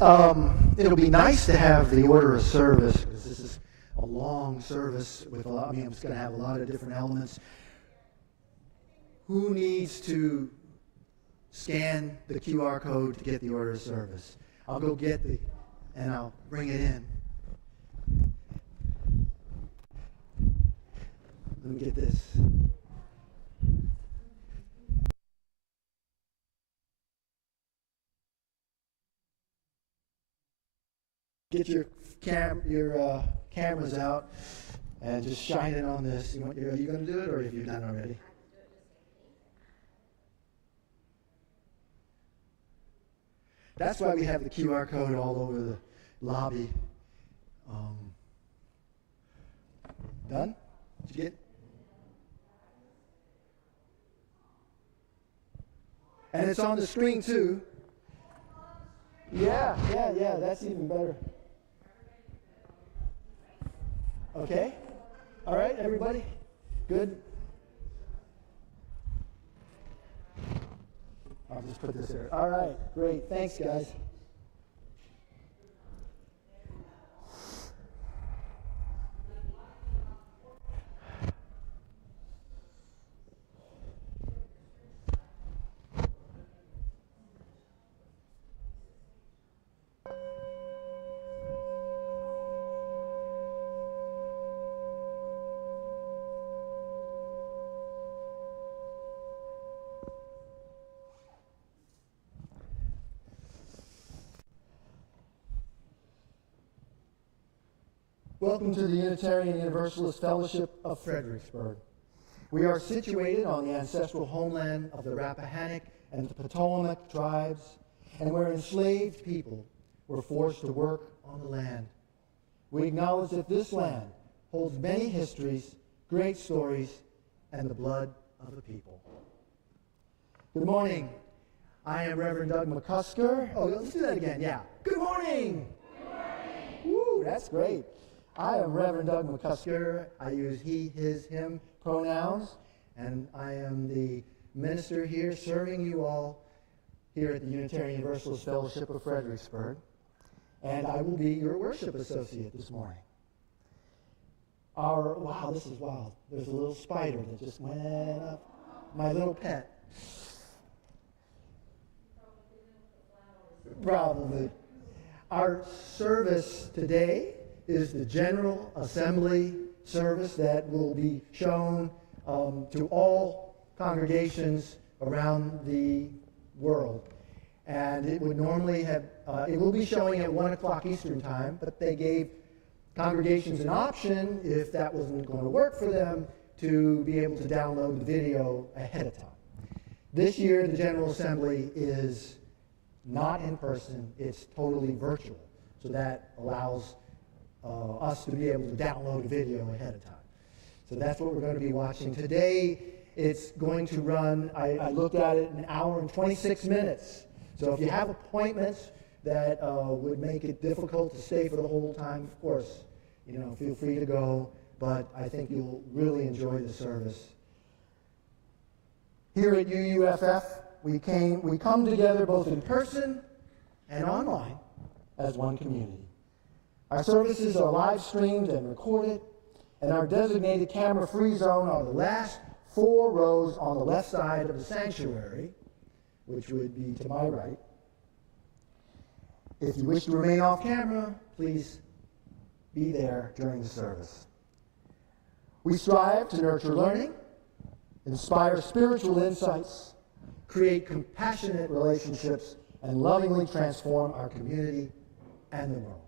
It'll be nice to have the order of service, because this is a long service with a lot, it's going to have a lot of different elements. Who needs to scan the QR code to get the order of service? I'll go get and I'll bring it in. Let me get this. Get your cameras out and just shine it on this. Are you going to do it, or have you done it already? That's why we have the QR code all over the lobby. Done? Did you get it? And it's on the screen too. Yeah, that's even better. Okay? All right, everybody? Good? I'll just put this there. All right, great. Thanks, guys. Welcome to the Unitarian Universalist Fellowship of Fredericksburg. We are situated on the ancestral homeland of the Rappahannock and the Potomac tribes, and where enslaved people were forced to work on the land. We acknowledge that this land holds many histories, great stories, and the blood of the people. Good morning. I am Reverend Doug McCusker. Oh, let's do that again. Yeah. Good morning. Good morning. Woo, that's great. I am Reverend Doug McCusker. I use he, his, him pronouns, and I am the minister here serving you all here at the Unitarian Universalist Fellowship of Fredericksburg, and I will be your worship associate this morning. Wow, this is wild. There's a little spider that just went up. My little pet. Probably. Our service today is the General Assembly service that will be shown to all congregations around the world. And it would normally have, it will be showing at 1 o'clock Eastern Time, but they gave congregations an option, if that wasn't going to work for them, to be able to download the video ahead of time. This year, the General Assembly is not in person, it's totally virtual. So that allows us to be able to download a video ahead of time. So that's what we're going to be watching. Today, it's going to run, I looked at it, 1 hour and 26 minutes. So if you have appointments that would make it difficult to stay for the whole time, of course, feel free to go, but I think you'll really enjoy the service. Here at UUFF, we come together both in person and online as one community. Our services are live streamed and recorded, and our designated camera-free zone are the last 4 rows on the left side of the sanctuary, which would be to my right. If you wish to remain off camera, please be there during the service. We strive to nurture learning, inspire spiritual insights, create compassionate relationships, and lovingly transform our community and the world.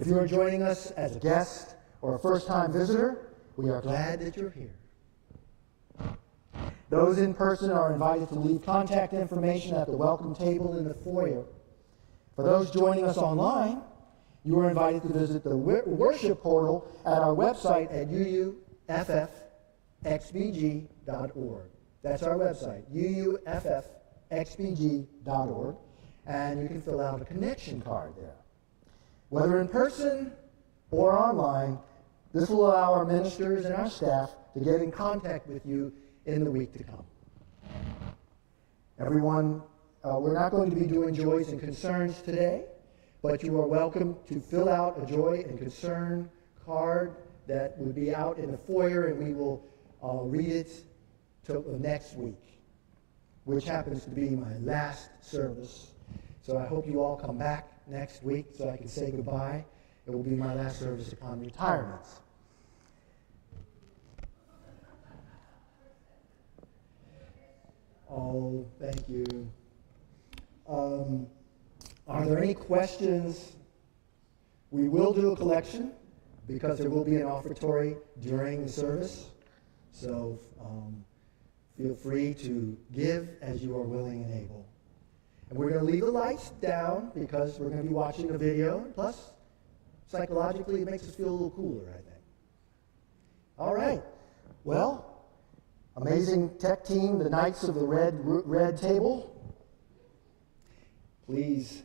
If you are joining us as a guest or a first-time visitor, we are glad that you're here. Those in person are invited to leave contact information at the welcome table in the foyer. For those joining us online, you are invited to visit the worship portal at our website at uuffxbg.org. That's our website, uuffxbg.org, and you can fill out a connection card there. Whether in person or online, this will allow our ministers and our staff to get in contact with you in the week to come. Everyone We're not going to be doing joys and concerns today, but you are welcome to fill out a joy and concern card that will be out in the foyer, and we will read it till next week, which happens to be my last service. So I hope you all come back next week so I can say goodbye. It will be my last service upon retirement. Oh, thank you. Are there any questions? We will do a collection because there will be an offertory during the service. So feel free to give as you are willing and able. And we're going to leave the lights down because we're going to be watching a video. Plus, psychologically, it makes us feel a little cooler, I think. All right. Well, amazing tech team, the Knights of the Red Table. Please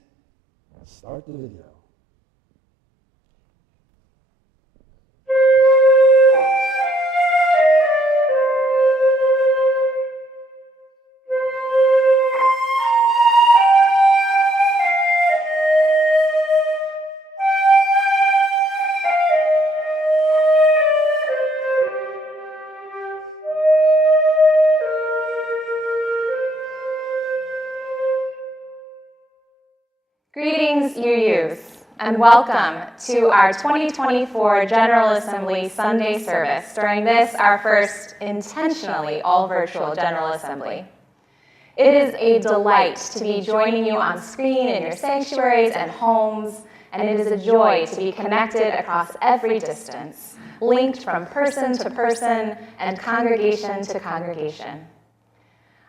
start the video. Greetings, UUs, and welcome to our 2024 General Assembly Sunday service during this, our first intentionally all-virtual General Assembly. It is a delight to be joining you on screen in your sanctuaries and homes, and it is a joy to be connected across every distance, linked from person to person and congregation to congregation.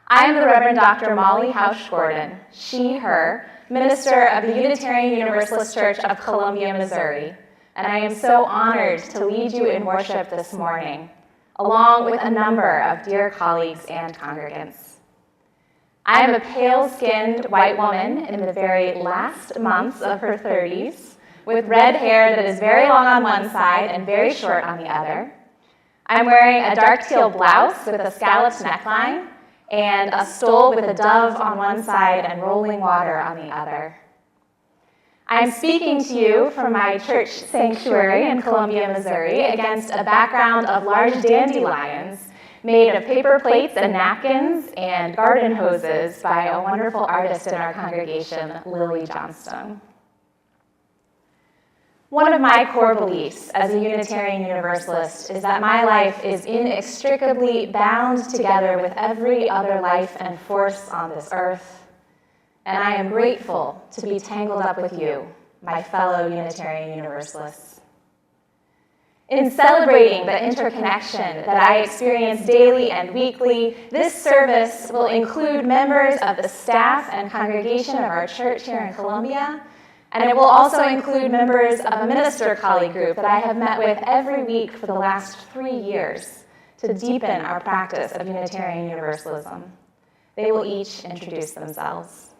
I am the Reverend Dr. Molly Hausch-Gordon, she, her, minister of the Unitarian Universalist Church of Columbia, Missouri, and I am so honored to lead you in worship this morning, along with a number of dear colleagues and congregants. I am a pale-skinned white woman in the very last months of her 30s, with red hair that is very long on one side and very short on the other. I'm wearing a dark teal blouse with a scalloped neckline, and a stole with a dove on one side and rolling water on the other. I'm speaking to you from my church sanctuary in Columbia, Missouri, against a background of large dandelions made of paper plates and napkins and garden hoses by a wonderful artist in our congregation, Lily Johnstone. One of my core beliefs as a Unitarian Universalist is that my life is inextricably bound together with every other life and force on this earth, and I am grateful to be tangled up with you, my fellow Unitarian Universalists. In celebrating the interconnection that I experience daily and weekly, this service will include members of the staff and congregation of our church here in Columbia, and it will also include members of a minister colleague group that I have met with every week for the last 3 years to deepen our practice of Unitarian Universalism. They will each introduce themselves.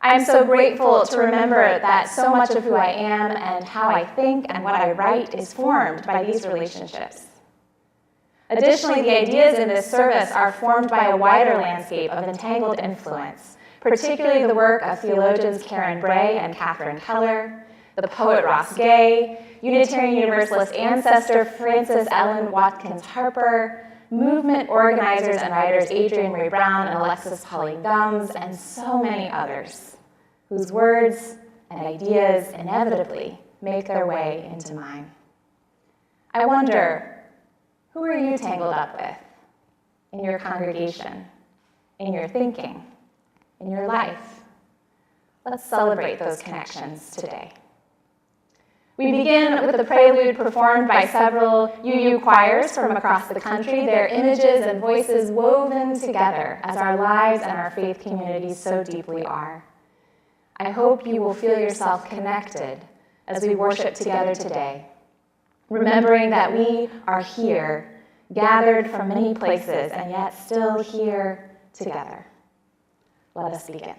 I am so grateful to remember that so much of who I am and how I think and what I write is formed by these relationships. Additionally, the ideas in this service are formed by a wider landscape of entangled influence, particularly the work of theologians Karen Bray and Catherine Keller, the poet Ross Gay, Unitarian Universalist ancestor Frances Ellen Watkins Harper, movement organizers and writers Adrienne Ray Brown and Alexis Pauline Gumbs, and so many others, whose words and ideas inevitably make their way into mine. I wonder, who are you tangled up with in your congregation, in your thinking, in your life? Let's celebrate those connections today. We begin with the prelude performed by several UU choirs from across the country, their images and voices woven together as our lives and our faith communities so deeply are. I hope you will feel yourself connected as we worship together today, remembering that we are here, gathered from many places, and yet still here together. Let us begin.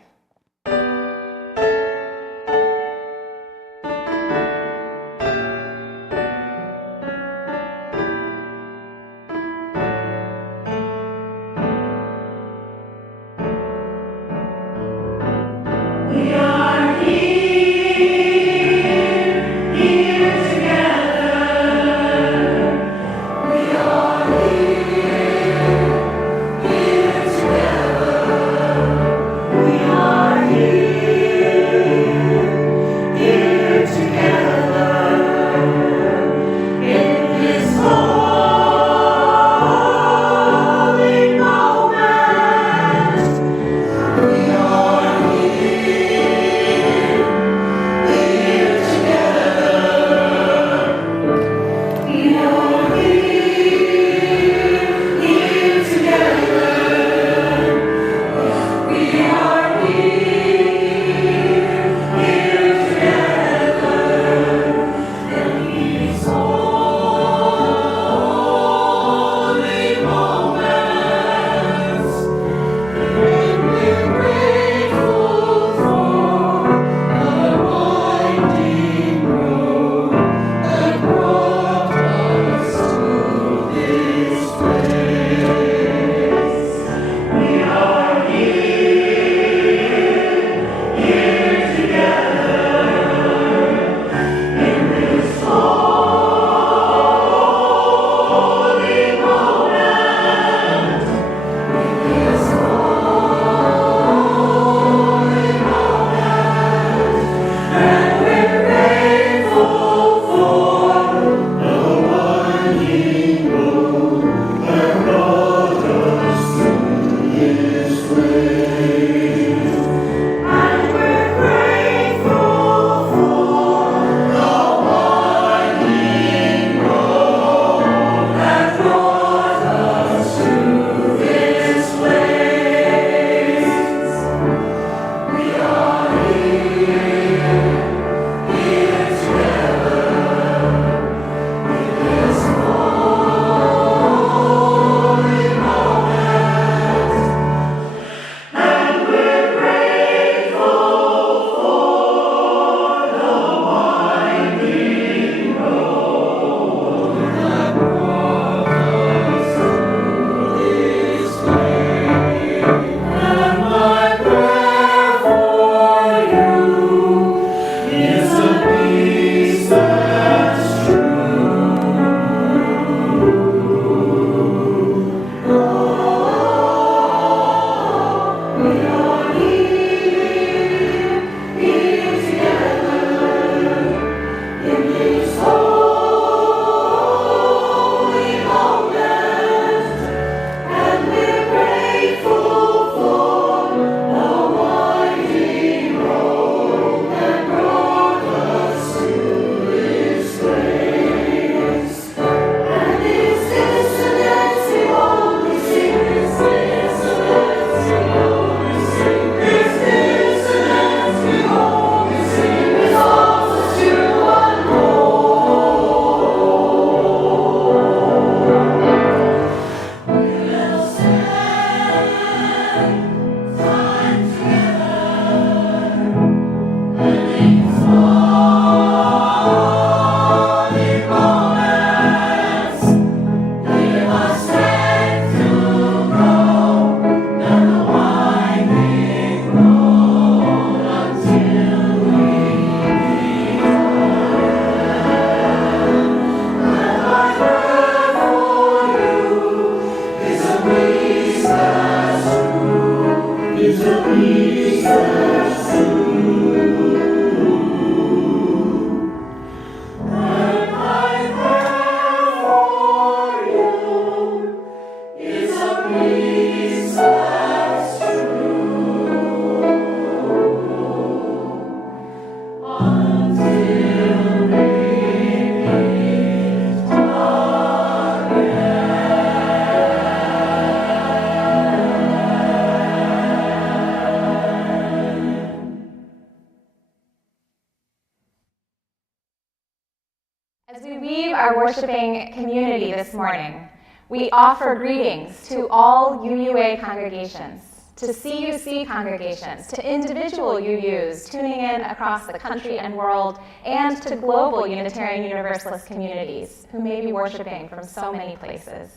worshiping community this morning, we offer greetings to all UUA congregations, to CUC congregations, to individual UUs tuning in across the country and world, and to global Unitarian Universalist communities who may be worshiping from so many places.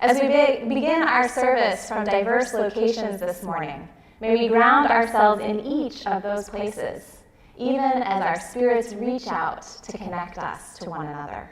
As we begin our service from diverse locations this morning, may we ground ourselves in each of those places, even as our spirits reach out to connect us to one another.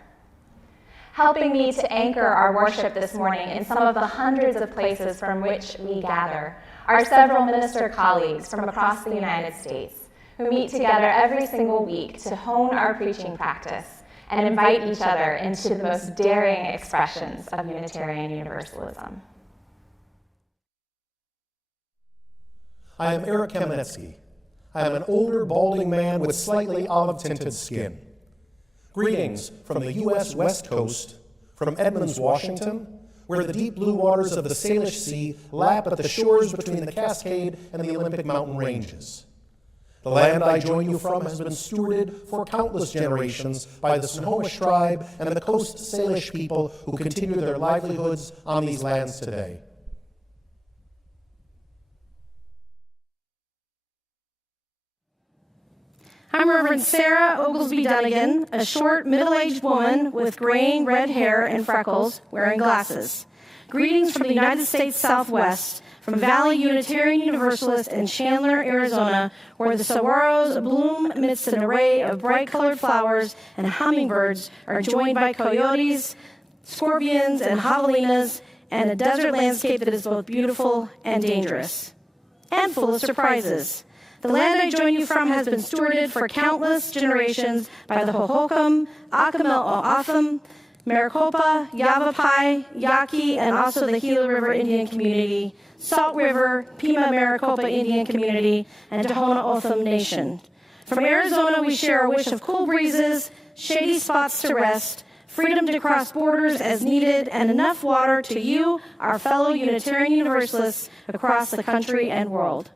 Helping me to anchor our worship this morning in some of the hundreds of places from which we gather are several minister colleagues from across the United States who meet together every single week to hone our preaching practice and invite each other into the most daring expressions of Unitarian Universalism. I am Eric Kamenetsky. I am an older, balding man with slightly olive-tinted skin. Greetings from the U.S. West Coast, from Edmonds, Washington, where the deep blue waters of the Salish Sea lap at the shores between the Cascade and the Olympic mountain ranges. The land I join you from has been stewarded for countless generations by the Snohomish tribe and the Coast Salish people who continue their livelihoods on these lands today. I'm Reverend Sarah Oglesby Dunnigan, a short, middle-aged woman with graying red hair and freckles, wearing glasses. Greetings from the United States Southwest, from Valley Unitarian Universalist in Chandler, Arizona, where the saguaros bloom amidst an array of bright-colored flowers and hummingbirds are joined by coyotes, scorpions, and javelinas, and a desert landscape that is both beautiful and dangerous, and full of surprises. The land I join you from has been stewarded for countless generations by the Hohokam, Acamel-O'Atham, Maricopa, Yavapai, Yaqui, and also the Gila River Indian Community, Salt River, Pima Maricopa Indian Community, and Tohono O'odham Nation. From Arizona, we share a wish of cool breezes, shady spots to rest, freedom to cross borders as needed, and enough water to you, our fellow Unitarian Universalists across the country and world.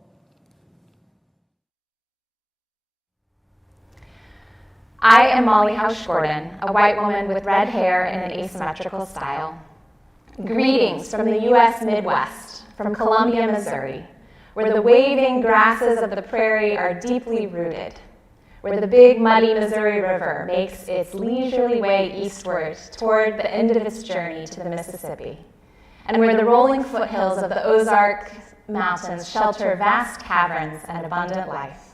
I am Molly Hausch-Gordon, a white woman with red hair in an asymmetrical style. Greetings from the U.S. Midwest, from Columbia, Missouri, where the waving grasses of the prairie are deeply rooted, where the big muddy Missouri River makes its leisurely way eastward toward the end of its journey to the Mississippi, and where the rolling foothills of the Ozark Mountains shelter vast caverns and abundant life.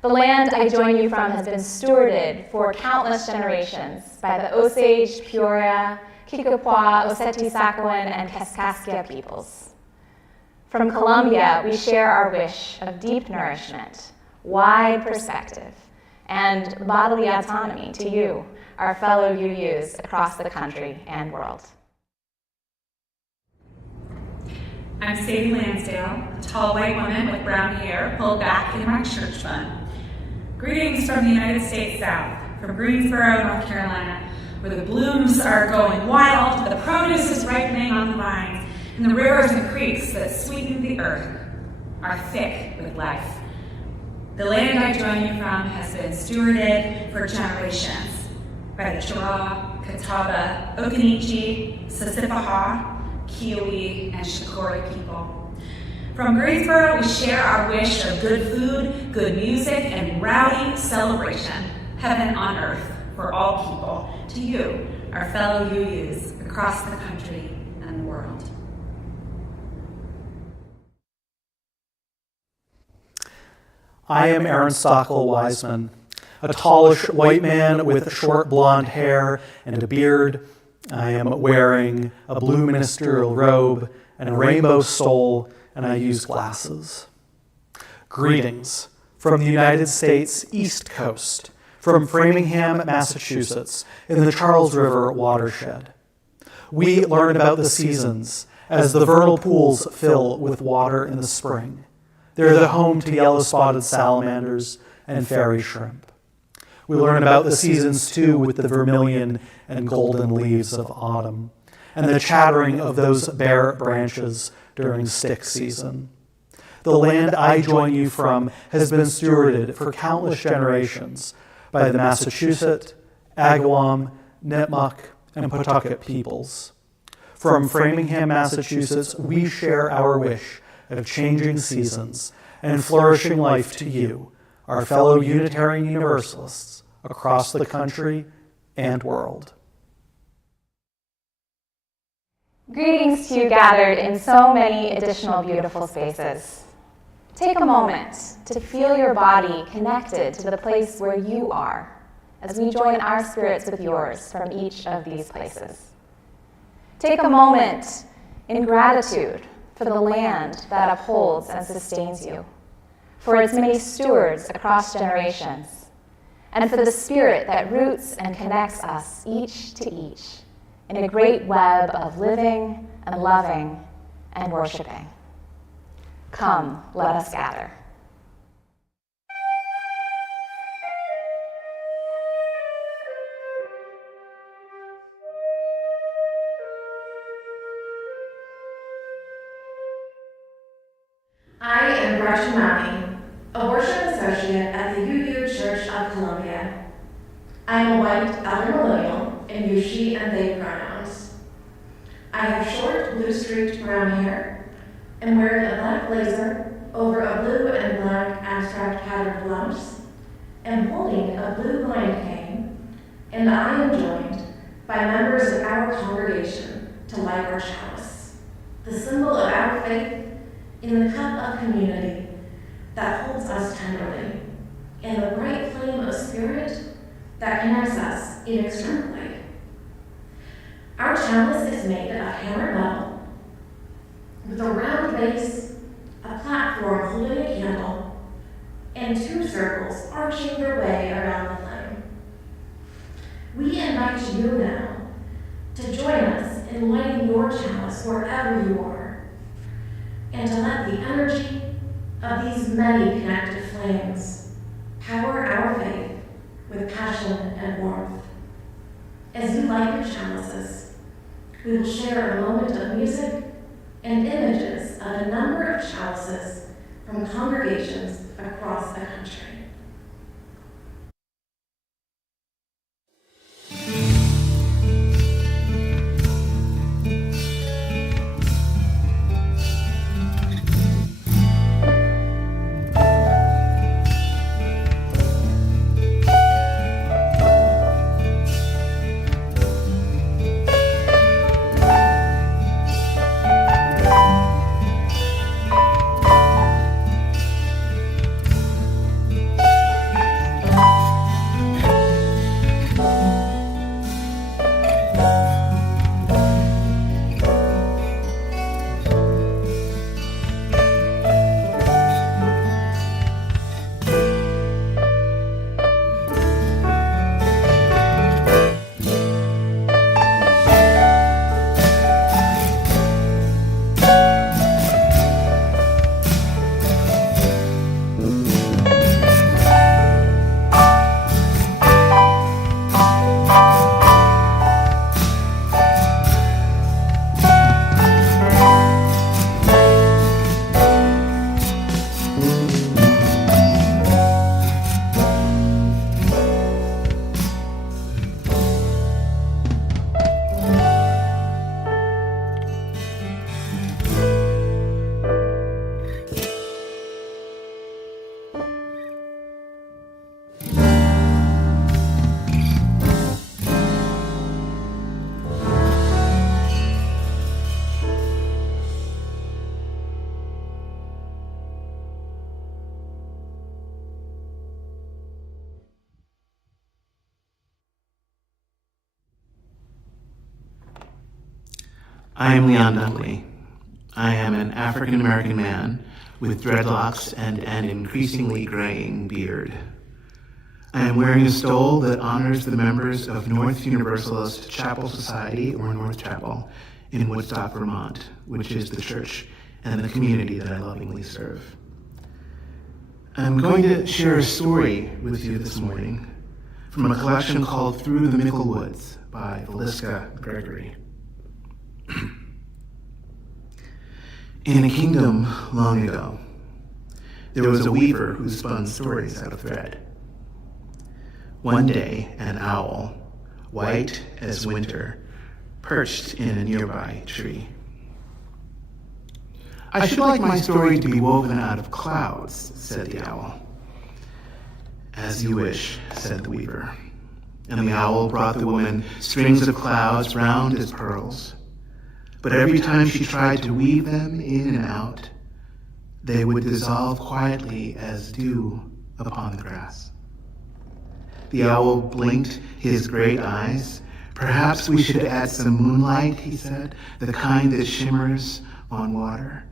The land I join you from has been stewarded for countless generations by the Osage, Peoria, Kikapwa, Oceti-Sakowin, and Kaskaskia peoples. From Columbia, we share our wish of deep nourishment, wide perspective, and bodily autonomy to you, our fellow UUs across the country and world. I'm Sadie Lansdale, a tall white woman with brown hair pulled back in my church bun. Greetings from the United States South, from Greensboro, North Carolina, where the blooms are going wild, the produce is ripening on the vines, and the rivers and creeks that sweeten the earth are thick with life. The land I join you from has been stewarded for generations by the Chiraw, Catawba, Occaneechi, Sissipahaw, Kiowa, and Shakora people. From Greensboro, we share our wish of good food, good music, and rowdy celebration, heaven on earth for all people, to you, our fellow UUs across the country and the world. I am Aaron Stockel-Wiseman, a tallish white man with short blonde hair and a beard. I am wearing a blue ministerial robe and a rainbow stole, and I use glasses. Greetings from the United States East Coast, from Framingham, Massachusetts, in the Charles River watershed. We learn about the seasons as the vernal pools fill with water in the spring. They're the home to yellow-spotted salamanders and fairy shrimp. We learn about the seasons, too, with the vermilion and golden leaves of autumn, and the chattering of those bare branches during stick season. The land I join you from has been stewarded for countless generations by the Massachusetts, Agawam, Nipmuc, and Pawtucket peoples. From Framingham, Massachusetts, we share our wish of changing seasons and flourishing life to you, our fellow Unitarian Universalists across the country and world. Greetings to you gathered in so many additional beautiful spaces. Take a moment to feel your body connected to the place where you are, as we join our spirits with yours from each of these places. Take a moment in gratitude for the land that upholds and sustains you, for its many stewards across generations, and for the spirit that roots and connects us each to each in a great web of living and loving and worshiping. Come, let us gather. I am Gretchen Mackey, a worship associate at the UU Church of Columbia. I am a white elder millennial and use she and they pronouns. I have short blue-streaked brown hair, am wearing a black blazer over a blue and black abstract patterned blouse, am holding a blue blind cane, and I am joined by members of our congregation to light our chalice, the symbol of our faith in the cup of community that holds us tenderly, and the bright flame of spirit that connects us inextricably. Our chalice is made of hammered metal, with a round base, a platform holding a candle, and two circles arching their way around the flame. We invite you now to join us in lighting your chalice wherever you are, and to let the energy of these many connected flames power our faith with passion and warmth. As you light your chalices, we will share a moment of music and images of a number of chalices from congregations across the country. I am Leon Dunkley. I am an African-American man with dreadlocks and an increasingly graying beard. I am wearing a stole that honors the members of North Universalist Chapel Society, or North Chapel, in Woodstock, Vermont, which is the church and the community that I lovingly serve. I'm going to share a story with you this morning from a collection called Through the Mickle Woods by Villisca Gregory. In a kingdom long ago, there was a weaver who spun stories out of thread. One day, an owl, white as winter, perched in a nearby tree. I should like my story to be woven out of clouds, said the owl. As you wish, said the weaver. And the owl brought the woman strings of clouds round as pearls. But every time she tried to weave them in and out, they would dissolve quietly as dew upon the grass. The owl blinked his great eyes. Perhaps we should add some moonlight, he said, the kind that shimmers on water.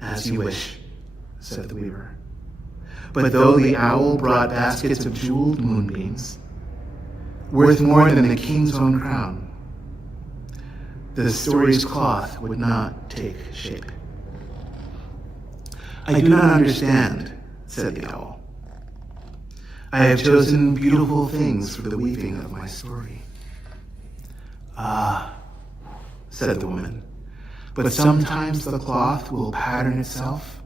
As you wish, said the weaver. But though the owl brought baskets of jeweled moonbeams, worth more than the king's own crown, the story's cloth would not take shape. I do not understand, said the owl. I have chosen beautiful things for the weaving of my story. Ah, said the woman, but sometimes the cloth will pattern itself,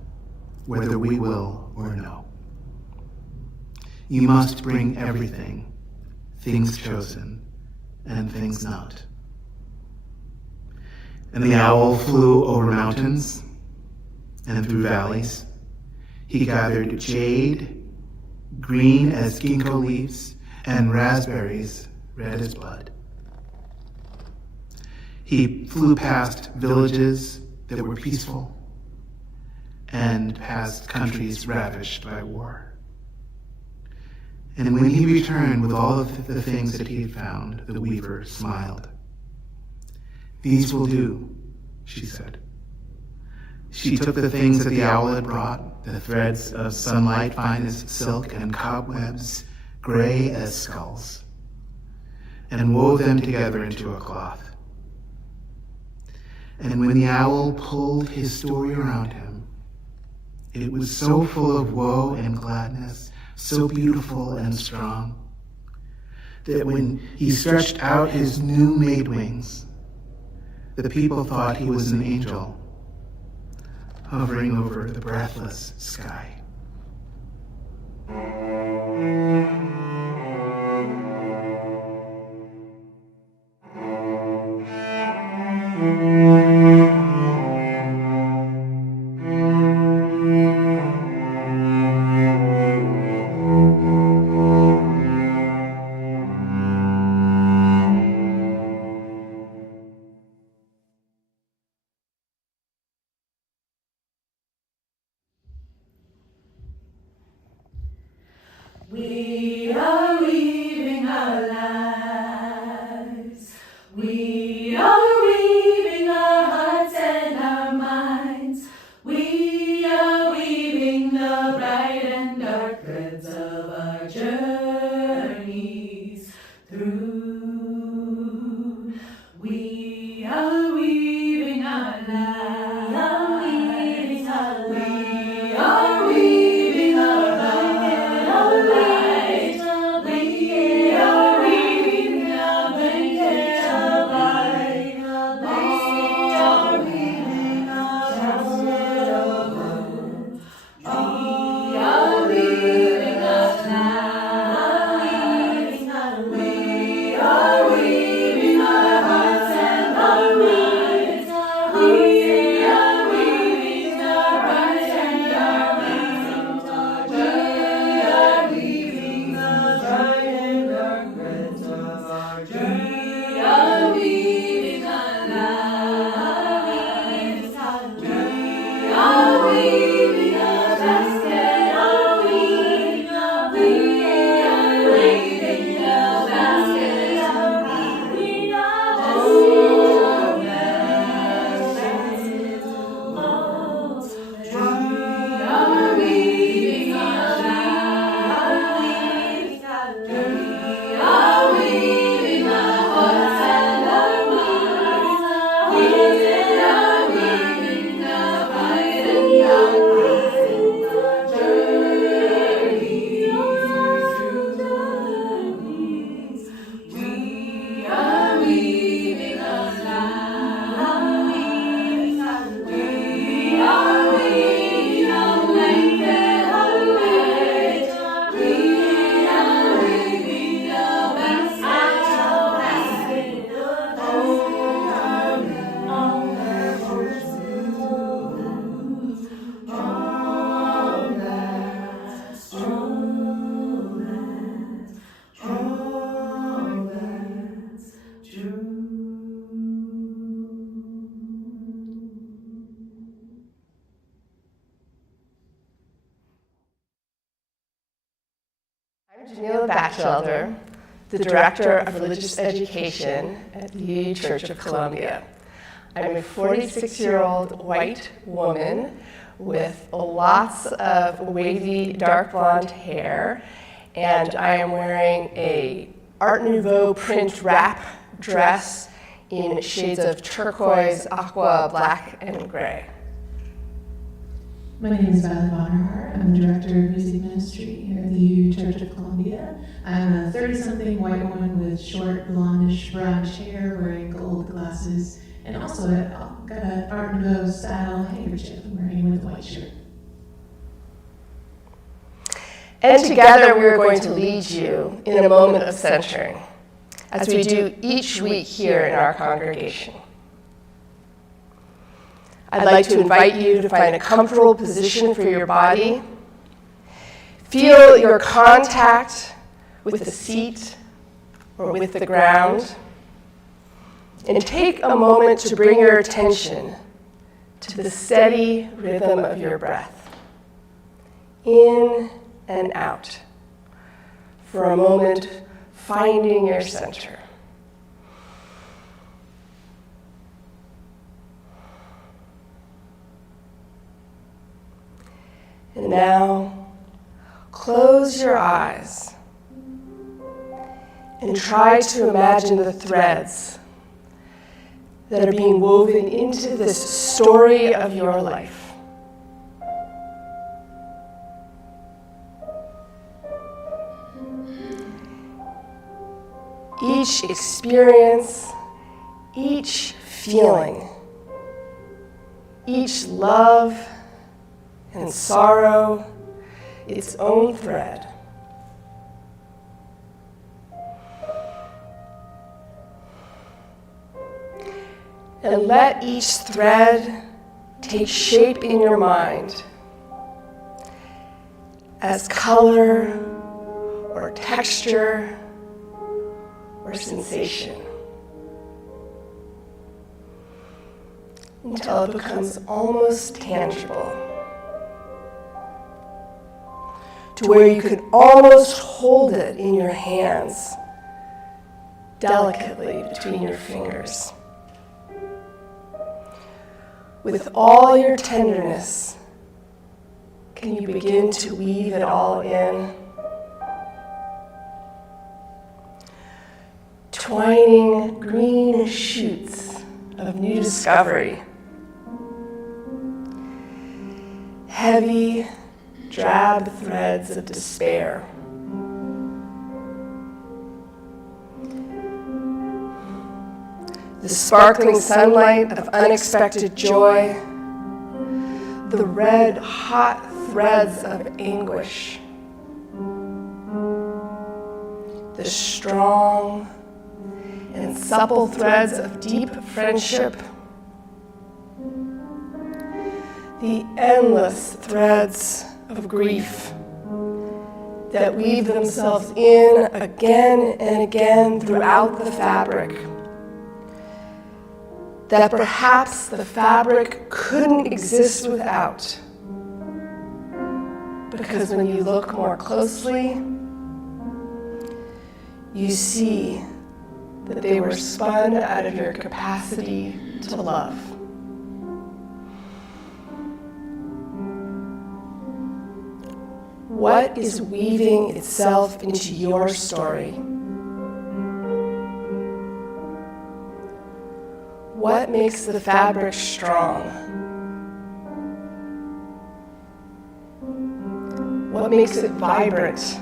whether we will or no. You must bring everything, things chosen and things not. And the owl flew over mountains and through valleys. He gathered jade, green as ginkgo leaves, and raspberries red as blood. He flew past villages that were peaceful and past countries ravaged by war. And when he returned with all of the things that he had found, the weaver smiled. These will do, she said. She took the things that the owl had brought, the threads of sunlight fine as silk and cobwebs gray as skulls, and wove them together into a cloth. And when the owl pulled his story around him, it was so full of woe and gladness, so beautiful and strong, that when he stretched out his new-made wings, the people thought he was an angel hovering over the breathless sky. We are weaving our lives. We are weaving our hearts and our minds. We are weaving the bright and dark threads of our journeys through. We are weaving our lives. We are weaving our hearts and our minds. Batchelder, the Director of Religious Education at the UU Church of Columbia. I'm a 46-year-old white woman with lots of wavy dark blonde hair, and I am wearing a Art Nouveau print wrap dress in shades of turquoise, aqua, black, and gray. My name is Violet Vonderhaar. I'm the Director of Music Ministry here at the UU Church of Columbia. I'm a 30-something white woman with short, blondish, brownish hair, wearing gold glasses, and also got an Art Nouveau style handkerchief I'm wearing with a white shirt. And together we are going to lead you in a moment of centering, as we do each week here in our congregation. I'd like to invite you to find a comfortable position for your body. Feel your contact with the seat or with the ground. And take a moment to bring your attention to the steady rhythm of your breath. In and out. For a moment, finding your center. And now, close your eyes and try to imagine the threads that are being woven into this story of your life. Each experience, each feeling, each love and sorrow, its own thread. And let each thread take shape in your mind as color or texture or sensation, until it becomes almost tangible, to where you can almost hold it in your hands, delicately between your fingers. With all your tenderness, can you begin to weave it all in? Twining green shoots of new discovery. Heavy, drab threads of despair. The sparkling sunlight of unexpected joy. The red, hot threads of anguish. The strong and supple threads of deep friendship. The endless threads of grief that weave themselves in again and again throughout the fabric. That perhaps the fabric couldn't exist without. Because when you look more closely, you see that they were spun out of your capacity to love. What is weaving itself into your story? What makes the fabric strong? What makes it vibrant?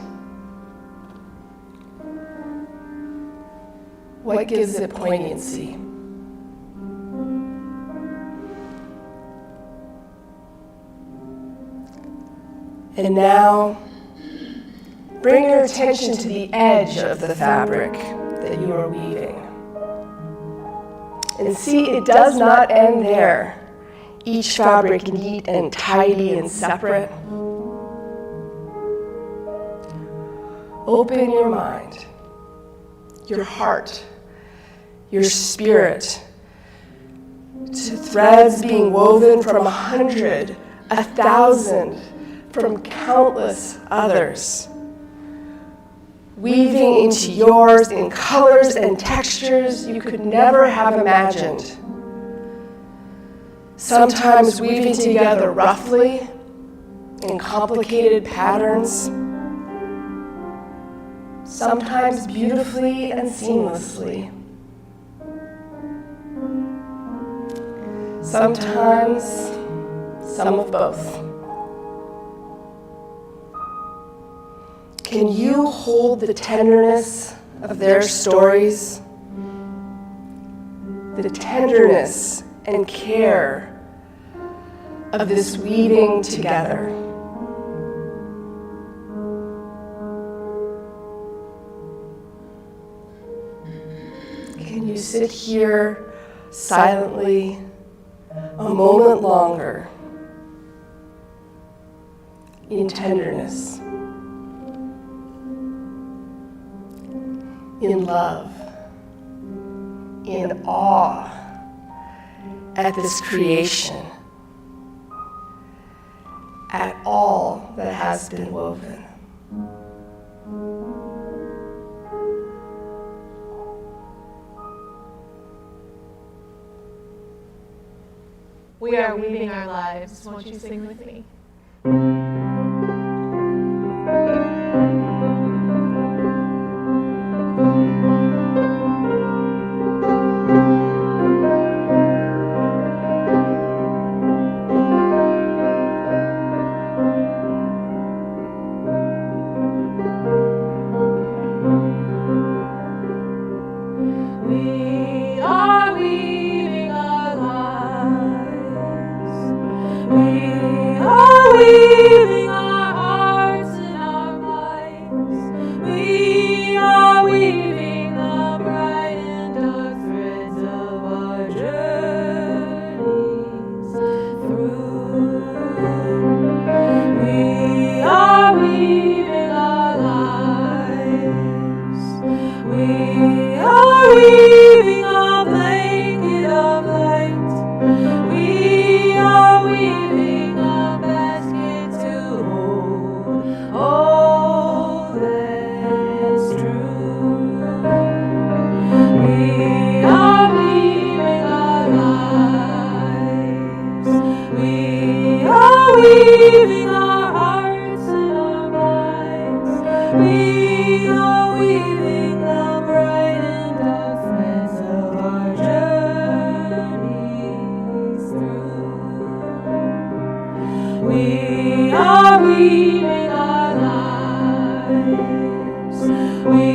What gives it poignancy? And now, bring your attention to the edge of the fabric that you are weaving. And see, it does not end there. Each fabric neat and tidy and separate. Open your mind, your heart, your spirit, to threads being woven from 100, 1,000, from countless others. weaving into yours in colors and textures you could never have imagined. Sometimes weaving together roughly in complicated patterns, sometimes beautifully and seamlessly. Sometimes some of both. Can you hold the tenderness of their stories, the tenderness and care of this weaving together? Can you sit here silently a moment longer in tenderness, in love, in awe at this creation, at all that has been woven? We are weaving our lives. Won't you sing with me? We are weaving our lives. We are weaving our hearts and our minds. We are weaving the bright and dark threads of our journeys through. We are weaving our lives. We are weaving a blanket of light. We are weaving a basket to hold all that's true. We are weaving our lives. We are weaving our hearts and our minds. We are weaving the bright and dark threads of our journeys through. We are weaving our lives. We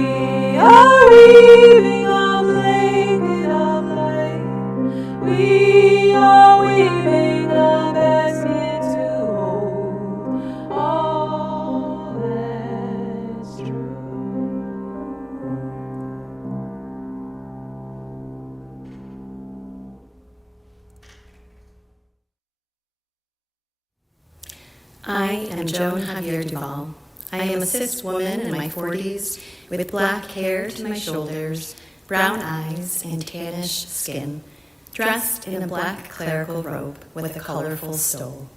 are weaving a blanket of light. We are weaving a basket to hold all that's true. I am Joan Javier Duval. I am a cis woman in my 40s with black hair to my shoulders, brown eyes, and tannish skin, dressed in a black clerical robe with a colorful stole.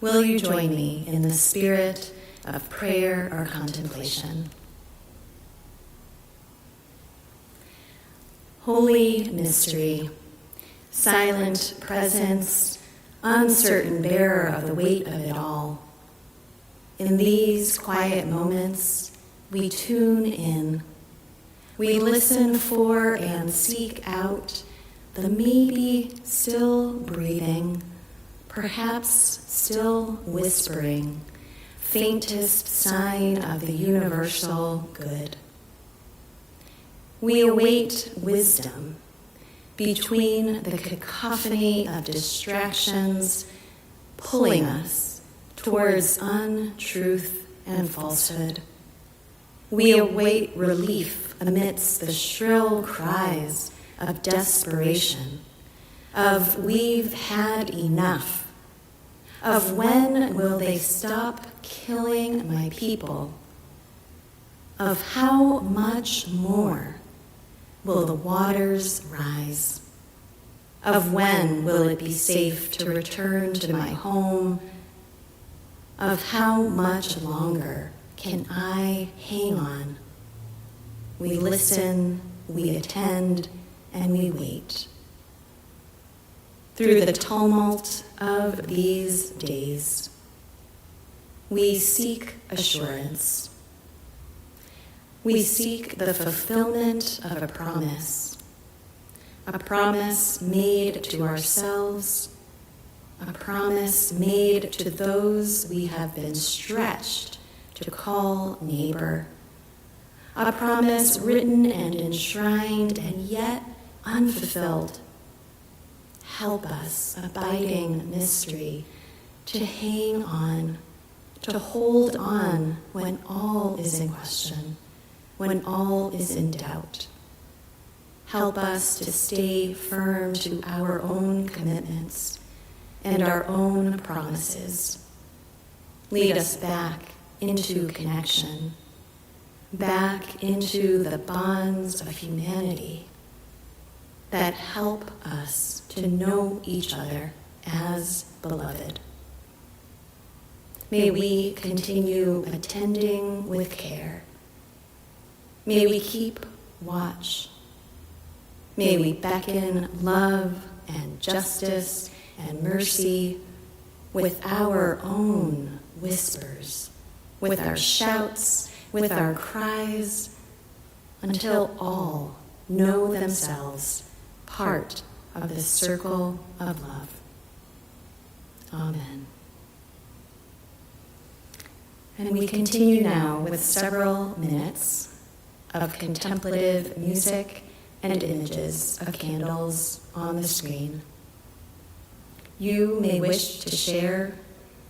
Will you join me in the spirit of prayer or contemplation? Holy mystery, silent presence, uncertain bearer of the weight of it all. In these quiet moments, we tune in. We listen for and seek out the maybe still breathing, perhaps still whispering, faintest sign of the universal good. We await wisdom between the cacophony of distractions pulling us towards untruth and falsehood. We await relief amidst the shrill cries of desperation, of we've had enough, of when will they stop killing my people, of how much more will the waters rise, of when will it be safe to return to my home, of how much longer can I hang on we listen, we attend, and we wait. Through the tumult of these days, we seek assurance. We seek the fulfillment of a promise made to ourselves, a promise made to those we have been stretched to call neighbor, a promise written and enshrined and yet unfulfilled. Help us, abiding mystery, to hang on, to hold on when all is in question, when all is in doubt. Help us to stay firm to our own commitments and our own promises. Lead us back into connection, back into the bonds of humanity that help us to know each other as beloved. May we continue attending with care. May we keep watch. May we beckon love and justice and mercy with our own whispers, with our shouts, with our cries, until all know themselves part of the circle of love. Amen. And we continue now with several minutes of contemplative music and images of candles on the screen. You may wish to share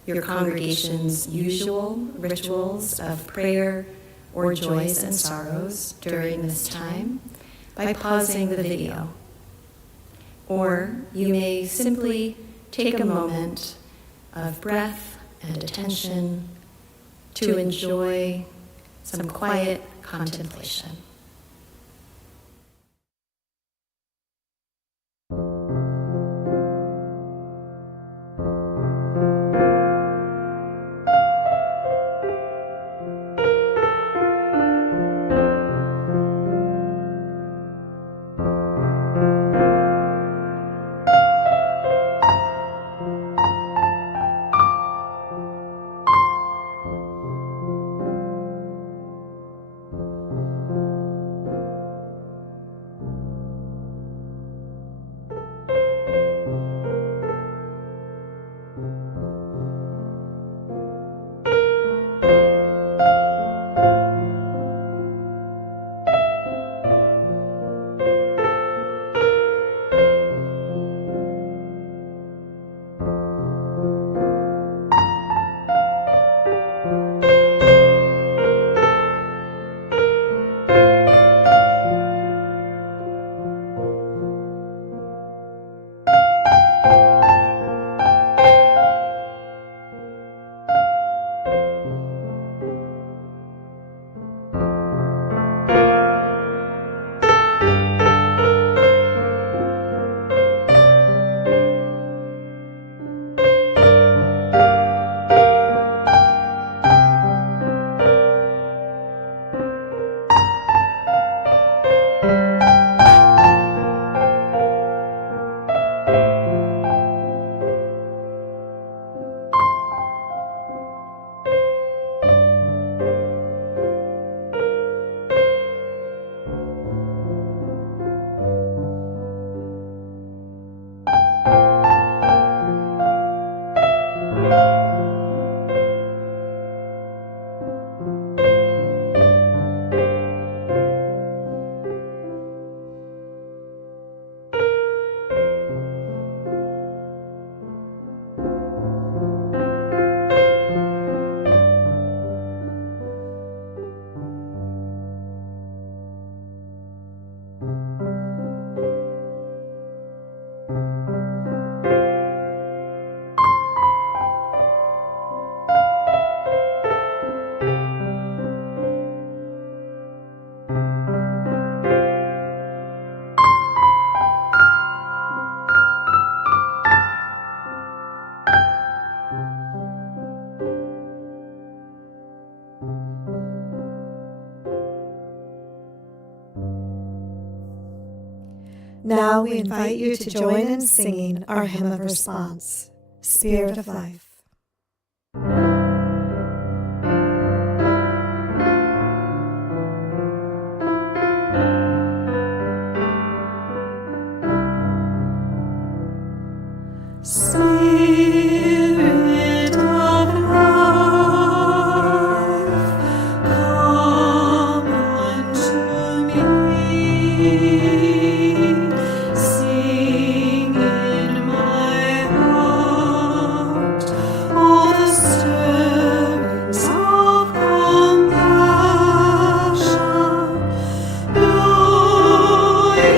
your congregation's usual rituals of prayer or joys and sorrows during this time by pausing the video. Or you may simply take a moment of breath and attention to enjoy some quiet contemplation. Now we invite you to join in singing our hymn of response, Spirit of Life. Spirit of life, come unto me. Sing in my heart all the stirrings of compassion. Blow in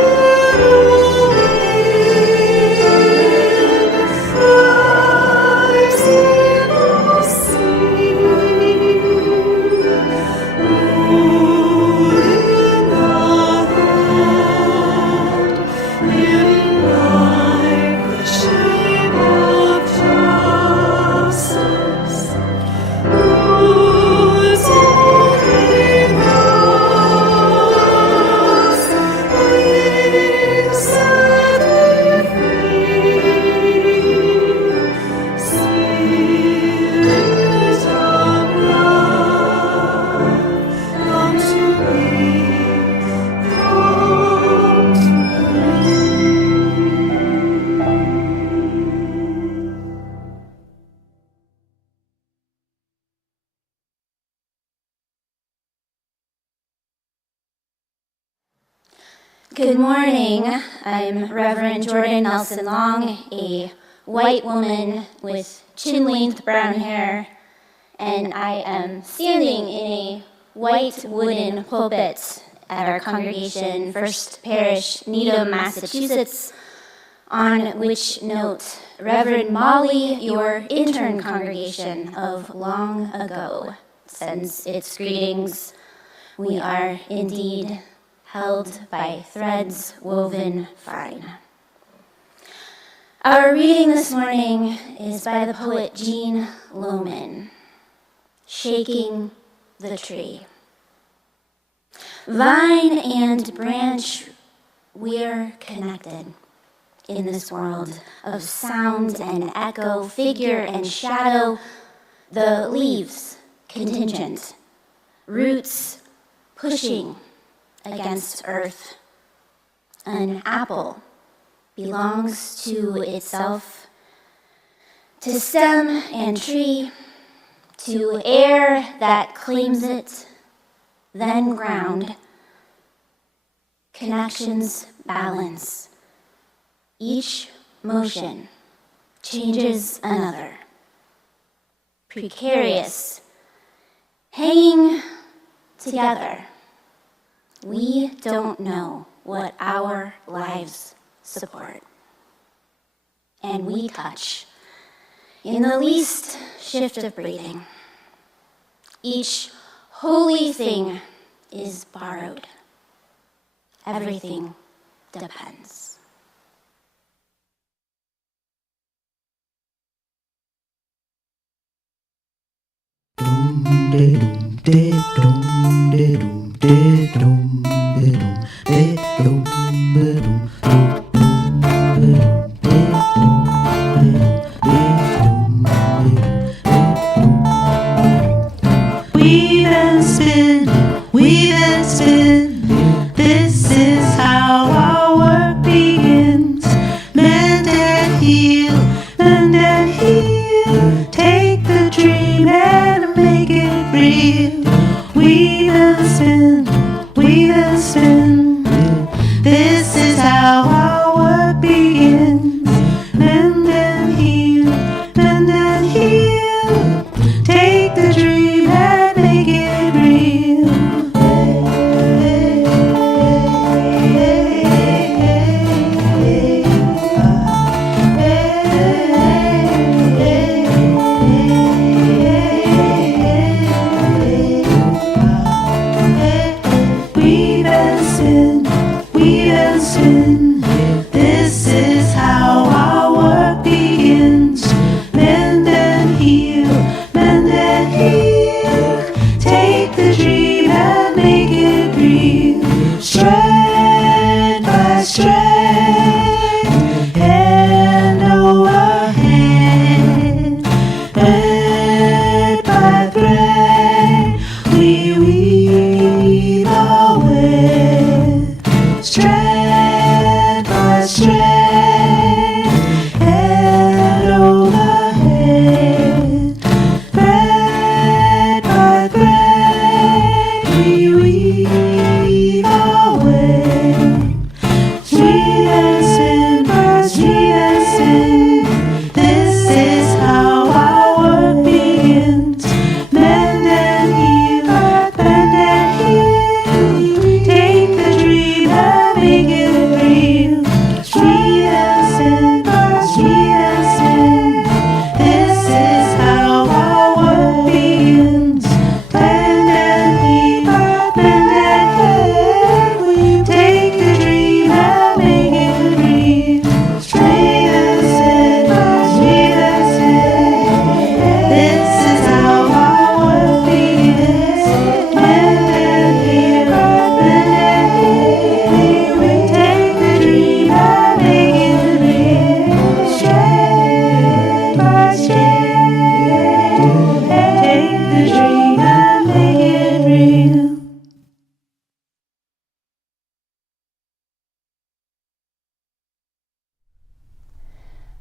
Good morning. I'm Reverend Jordan Nelson Long, a white woman with chin-length brown hair, and I am standing in a white wooden pulpit at our congregation, First Parish, Needham, Massachusetts, on which note, Reverend Molly, your intern congregation of long ago, sends its greetings. We are indeed held by threads woven fine. Our reading this morning is by the poet Jean Lohman, Shaking the Tree. Vine and branch, we're connected in this world of sound and echo, figure and shadow, the leaves contingent, roots pushing against earth. An apple belongs to itself, to stem and tree, to air that claims it, then ground. Connections balance. Each motion changes another. Precarious, hanging together. We don't know what our lives support. And we touch in the least shift of breathing. Each holy thing is borrowed. Everything depends. Weave and spin, this is how our work begins. Mend and heal, take the dream and make it real. Weave and spin, weave and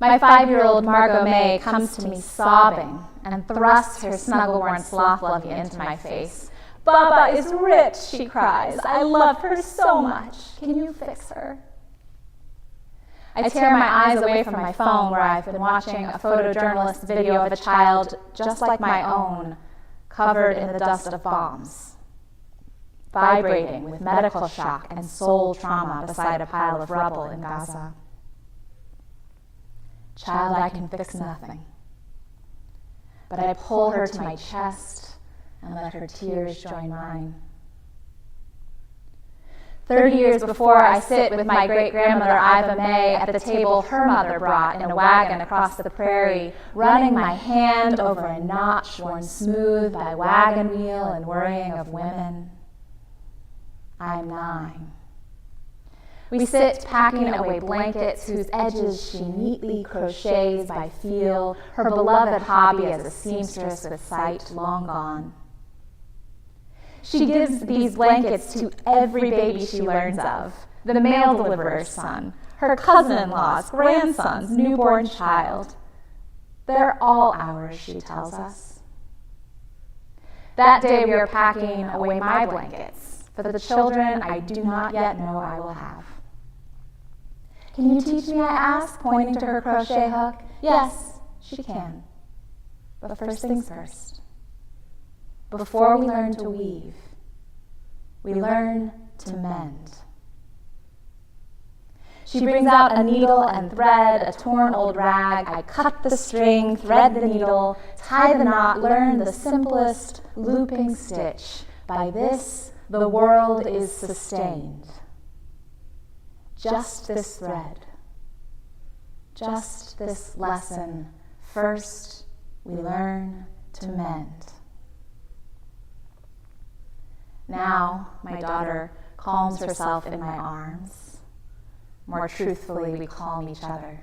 My 5-year-old Margot May comes to me sobbing and thrusts her snuggle-worn sloth lovey into my face. "Baba is rich," she cries. "I love her so much. Can you fix her?" I tear my eyes away from my phone, where I've been watching a photojournalist video of a child just like my own, covered in the dust of bombs, vibrating with medical shock and soul trauma beside a pile of rubble in Gaza. Child, I can fix nothing. But I pull her to my chest and let her tears join mine. 30 years before, I sit with my great-grandmother Iva May at the table her mother brought in a wagon across the prairie, running my hand over a notch worn smooth by wagon wheel and worrying of women. I'm 9. We sit packing away blankets whose edges she neatly crochets by feel, her beloved hobby as a seamstress with sight long gone. She gives these blankets to every baby she learns of, the mail deliverer's son, her cousin-in-law's grandson's newborn child. They're all ours, she tells us. That day we are packing away my blankets for the children I do not yet know I will have. "Can you teach me?" I ask, pointing to her crochet hook. Yes, she can. But first things first. Before we learn to weave, we learn to mend. She brings out a needle and thread, a torn old rag. I cut the string, thread the needle, tie the knot, learn the simplest looping stitch. By this, the world is sustained. Just this thread, just this lesson. First, we learn to mend. Now, my daughter calms herself in my arms. More truthfully, we calm each other.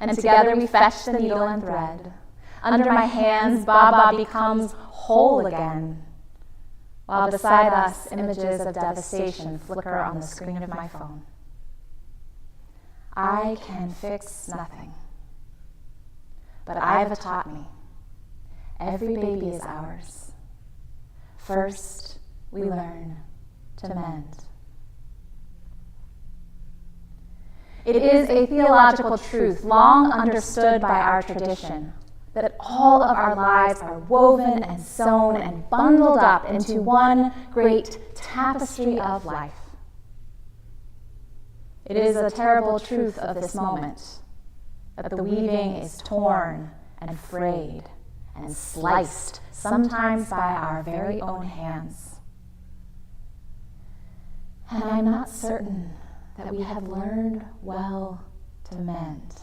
And together we fetch the needle and thread. Under my hands, Baba becomes whole again, while beside us, images of devastation flicker on the screen of my phone. I can fix nothing, but Iva taught me, every baby is ours. First, we learn to mend. It is a theological truth long understood by our tradition that all of our lives are woven and sewn and bundled up into one great tapestry of life. It is a terrible truth of this moment that the weaving is torn and frayed and sliced, sometimes by our very own hands. And I'm not certain that we have learned well to mend.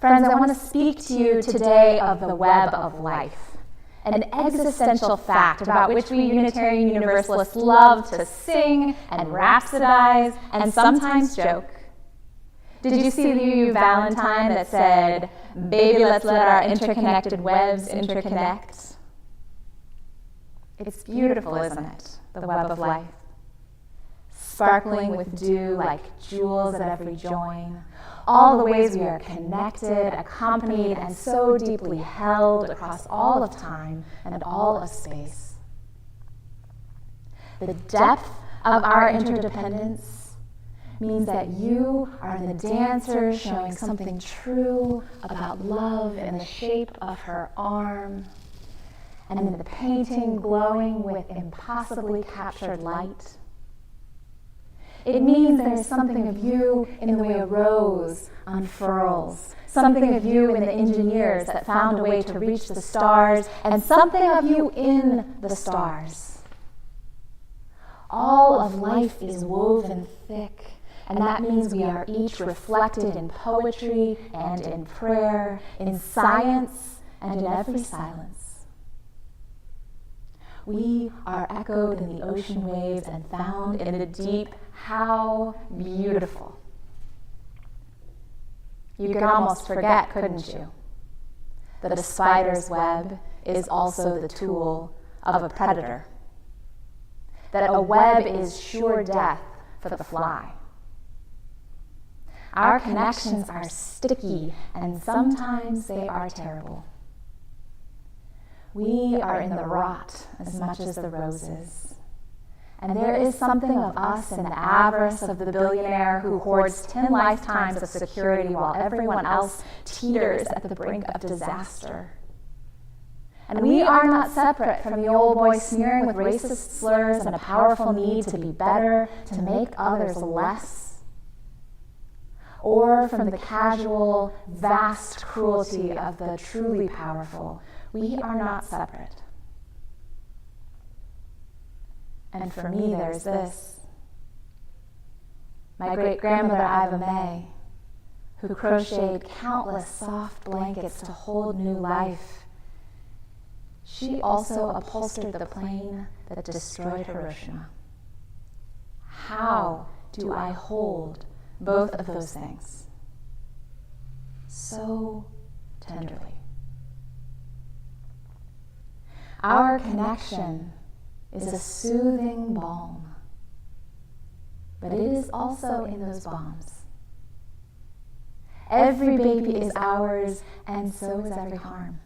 Friends, I want to speak to you today of the web of life, an existential fact about which we Unitarian Universalists love to sing and rhapsodize and sometimes joke. Did you see the UU Valentine that said, "Baby, let's let our interconnected webs interconnect"? It's beautiful, isn't it? The web of life. Sparkling with dew like jewels at every join. All the ways we are connected, accompanied, and so deeply held across all of time and all of space. The depth of our interdependence means that you are the dancer showing something true about love in the shape of her arm, and in the painting glowing with impossibly captured light. It means there is something of you in the way a rose unfurls, something of you in the engineers that found a way to reach the stars, and something of you in the stars. All of life is woven thick, and that means we are each reflected in poetry and in prayer, in science and in every silence. We are echoed in the ocean waves and found in the deep. How beautiful. You could almost forget, couldn't you, that a spider's web is also the tool of a predator, that a web is sure death for the fly. Our connections are sticky, and sometimes they are terrible. We are in the rot as much as the roses. And there is something of us in the avarice of the billionaire who hoards 10 lifetimes of security while everyone else teeters at the brink of disaster. And we are not separate from the old boy sneering with racist slurs and a powerful need to be better, to make others less. Or from the casual, vast cruelty of the truly powerful. We are not separate. And for me, there's this. My great-grandmother, Iva May, who crocheted countless soft blankets to hold new life, she also upholstered the plane that destroyed Hiroshima. How do I hold both of those things so tenderly? Our connection is a soothing balm, but it is also in those bombs. Every baby is ours, and so is every harm.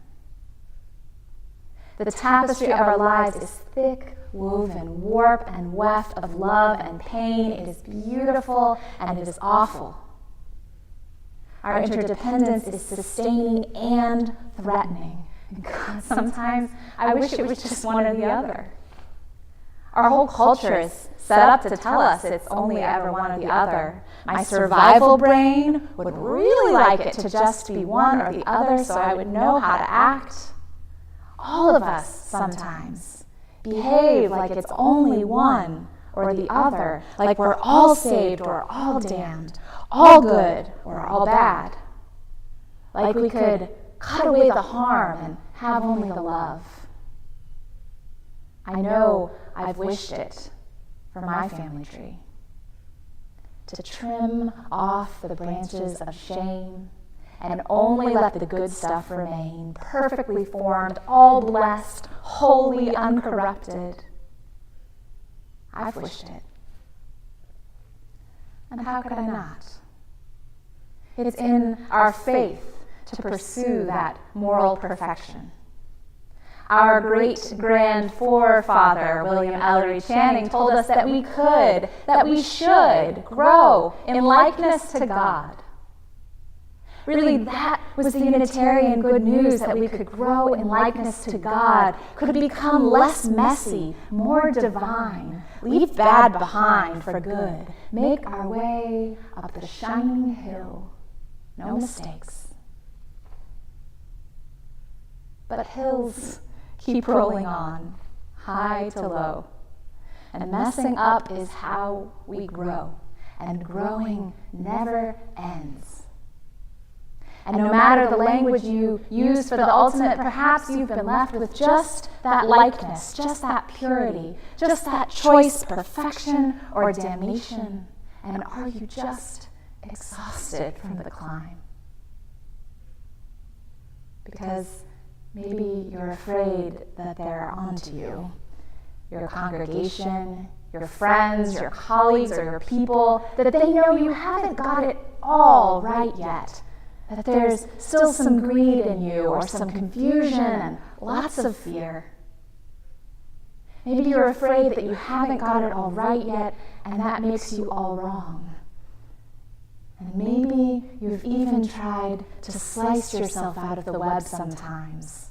The tapestry of our lives is thick, woven, warp and weft of love and pain. It is beautiful and it is awful. Our interdependence is sustaining and threatening. And God, sometimes I wish it was just one or the other. Our whole culture is set up to tell us it's only ever one or the other. My survival brain would really like it to just be one or the other so I would know how to act. All of us sometimes behave like it's only one or the other, like we're all saved or all damned, all good or all bad. Like we could cut away the harm and have only the love. I know I've wished it for my family tree, to trim off the branches of shame and only let the good stuff remain, perfectly formed, all blessed, wholly uncorrupted. I've wished it. And how could I not? It's in our faith to pursue that moral perfection. Our great-grand forefather, William Ellery Channing, told us that we could, that we should grow in likeness to God. Really, that was the Unitarian good news, that we could grow in likeness to God, could become less messy, more divine, leave bad behind for good, make our way up the shining hill, no mistakes. But hills keep rolling on, high to low, and messing up is how we grow, and growing never ends. And no matter the language you use for the ultimate, perhaps you've been left with just that likeness, just that purity, just that choice, perfection or damnation. And are you just exhausted from the climb? Because maybe you're afraid that they're onto you, your congregation, your friends, your colleagues, or your people, that they know you haven't got it all right yet, that there's still some greed in you or some confusion and lots of fear. Maybe you're afraid that you haven't got it all right yet, and that makes you all wrong. And maybe you've even tried to slice yourself out of the web sometimes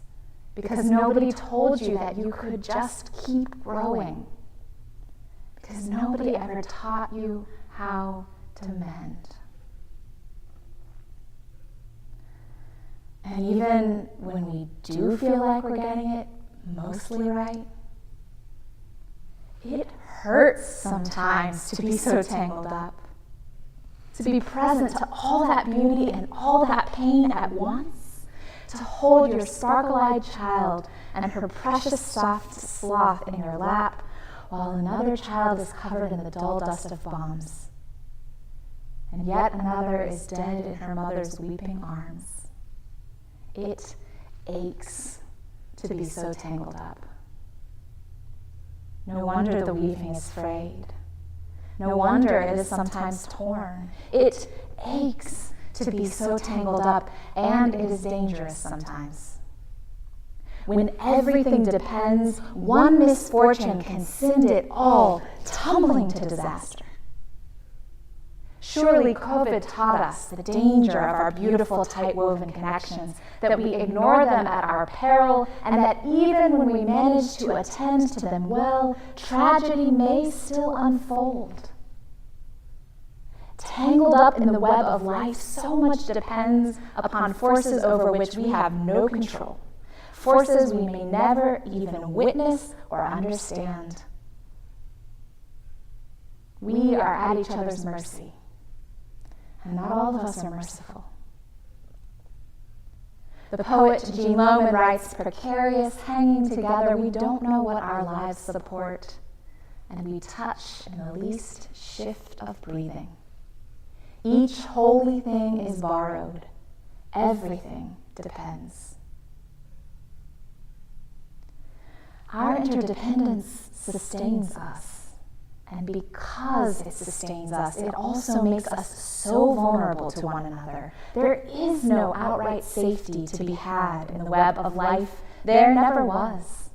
because nobody told you that you could just keep growing, because nobody ever taught you how to mend. And even when we do feel like we're getting it mostly right, it hurts sometimes to be so tangled up, to be present to all that beauty and all that pain at once, to hold your sparkle-eyed child and her precious soft sloth in your lap while another child is covered in the dull dust of bombs, and yet another is dead in her mother's weeping arms. It aches to be so tangled up. No wonder the weaving is frayed. No wonder it is sometimes torn. It aches to be so tangled up, and it is dangerous sometimes. When everything depends, one misfortune can send it all tumbling to disaster. Surely COVID taught us the danger of our beautiful, tight-woven connections, that we ignore them at our peril, and that even when we manage to attend to them well, tragedy may still unfold. Tangled up in the web of life, so much depends upon forces over which we have no control, forces we may never even witness or understand. We are at each other's mercy, and not all of us are merciful. The poet Jean Lohman writes, "Precarious, hanging together, we don't know what our lives support, and we touch in the least shift of breathing. Each holy thing is borrowed. Everything depends." Our interdependence sustains us. And because it sustains us, it also makes us so vulnerable to one another. There is no outright safety to be had in the web of life. There never was.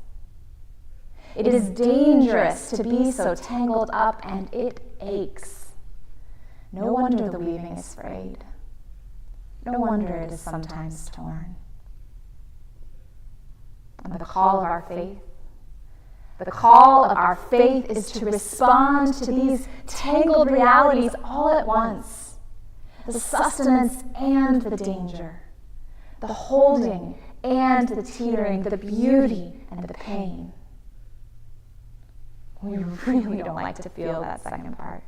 It is dangerous to be so tangled up, and it aches. No wonder the weaving is frayed. No wonder it is sometimes torn. And the call of our faith, the call of our faith is to respond to these tangled realities all at once. The sustenance and the danger, the holding and the teetering, the beauty and the pain. We really don't like to feel that second part.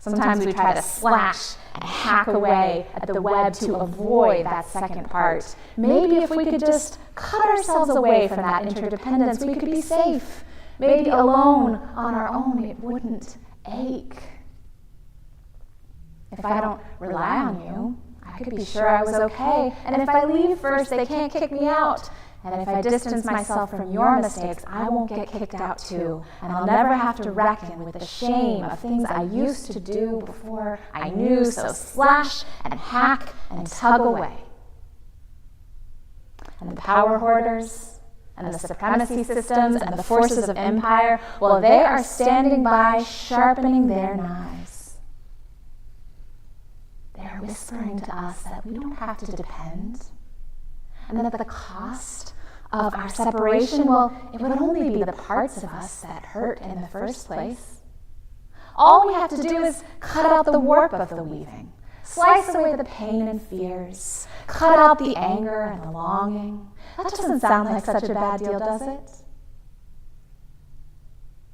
Sometimes we try to slash and hack away at the web to avoid that second part. Maybe if we could just cut ourselves away from that interdependence, we could be safe. Maybe alone on our own, it wouldn't ache. If I don't rely on you, I could be sure I was okay. And if I leave first, they can't kick me out. And if I distance myself from your mistakes, I won't get kicked out too. And I'll never have to reckon with the shame of things I used to do before I knew, so slash and hack and tug away. And the power hoarders and the supremacy systems and the forces of empire, well, they are standing by, sharpening their knives. They are whispering to us that we don't have to depend, and that the cost of our separation, well, it would only be the parts of us that hurt in the first place. All we have to do is cut out the warp of the weaving, slice away the pain and fears, cut out the anger and the longing. That doesn't sound like such a bad deal, does it?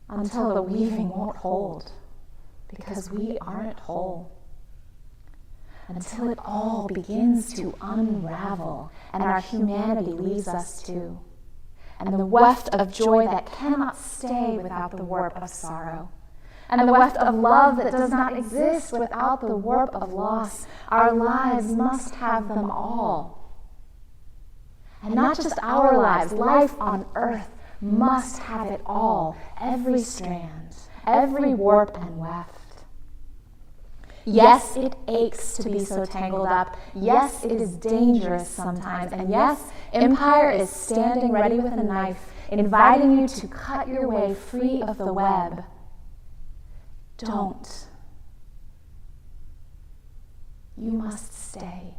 Until the weaving won't hold, because we aren't whole. Until it all begins to unravel and our humanity leaves us too. And the weft of joy that cannot stay without the warp of sorrow. And the weft of love that does not exist without the warp of loss. Our lives must have them all. And not just our lives, life on earth must have it all. Every strand, every warp and weft. Yes, it aches to be so tangled up. Yes, it is dangerous sometimes. And yes, empire is standing ready with a knife, inviting you to cut your way free of the web. Don't. You must stay.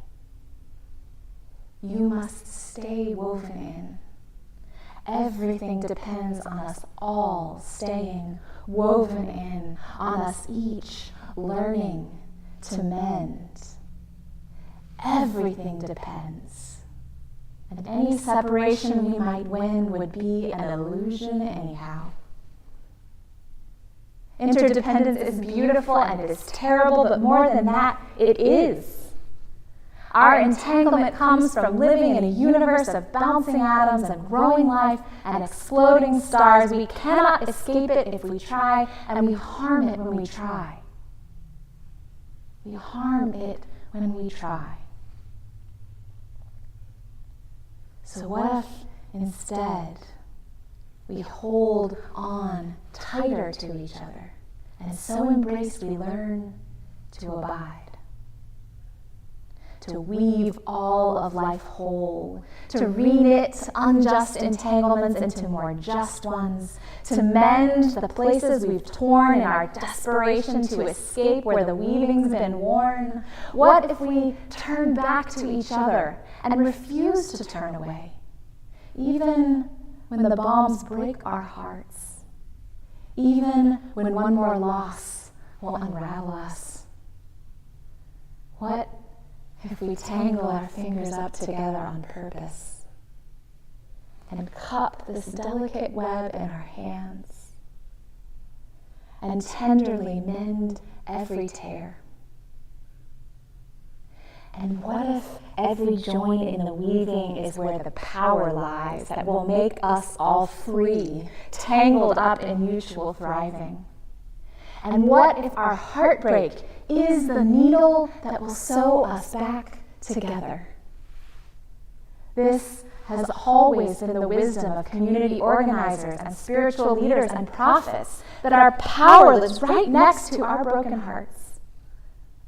You must stay woven in. Everything depends on us all staying woven in, on us each learning to mend. Everything depends. And any separation we might win would be an illusion anyhow. Interdependence is beautiful and it is terrible, but more than that, it is. Our entanglement comes from living in a universe of bouncing atoms and growing life and exploding stars. We cannot escape it if we try, and we harm it when we try. We harm it when we try. So what if instead we hold on tighter to each other, and so embraced we learn to abide. To weave all of life whole, to reknit unjust entanglements into more just ones, to mend the places we've torn in our desperation to escape where the weaving's been worn. What if we turn back to each other and refuse to turn away, even when the bombs break our hearts, even when one more loss will unravel us? What if we tangle our fingers up together on purpose and cup this delicate web in our hands and tenderly mend every tear? And what if every joint in the weaving is where the power lies that will make us all free, tangled up in mutual thriving? And what if our heartbreak is the needle that will sew us back together? This has always been the wisdom of community organizers and spiritual leaders and prophets, that our power lives right next to our broken hearts.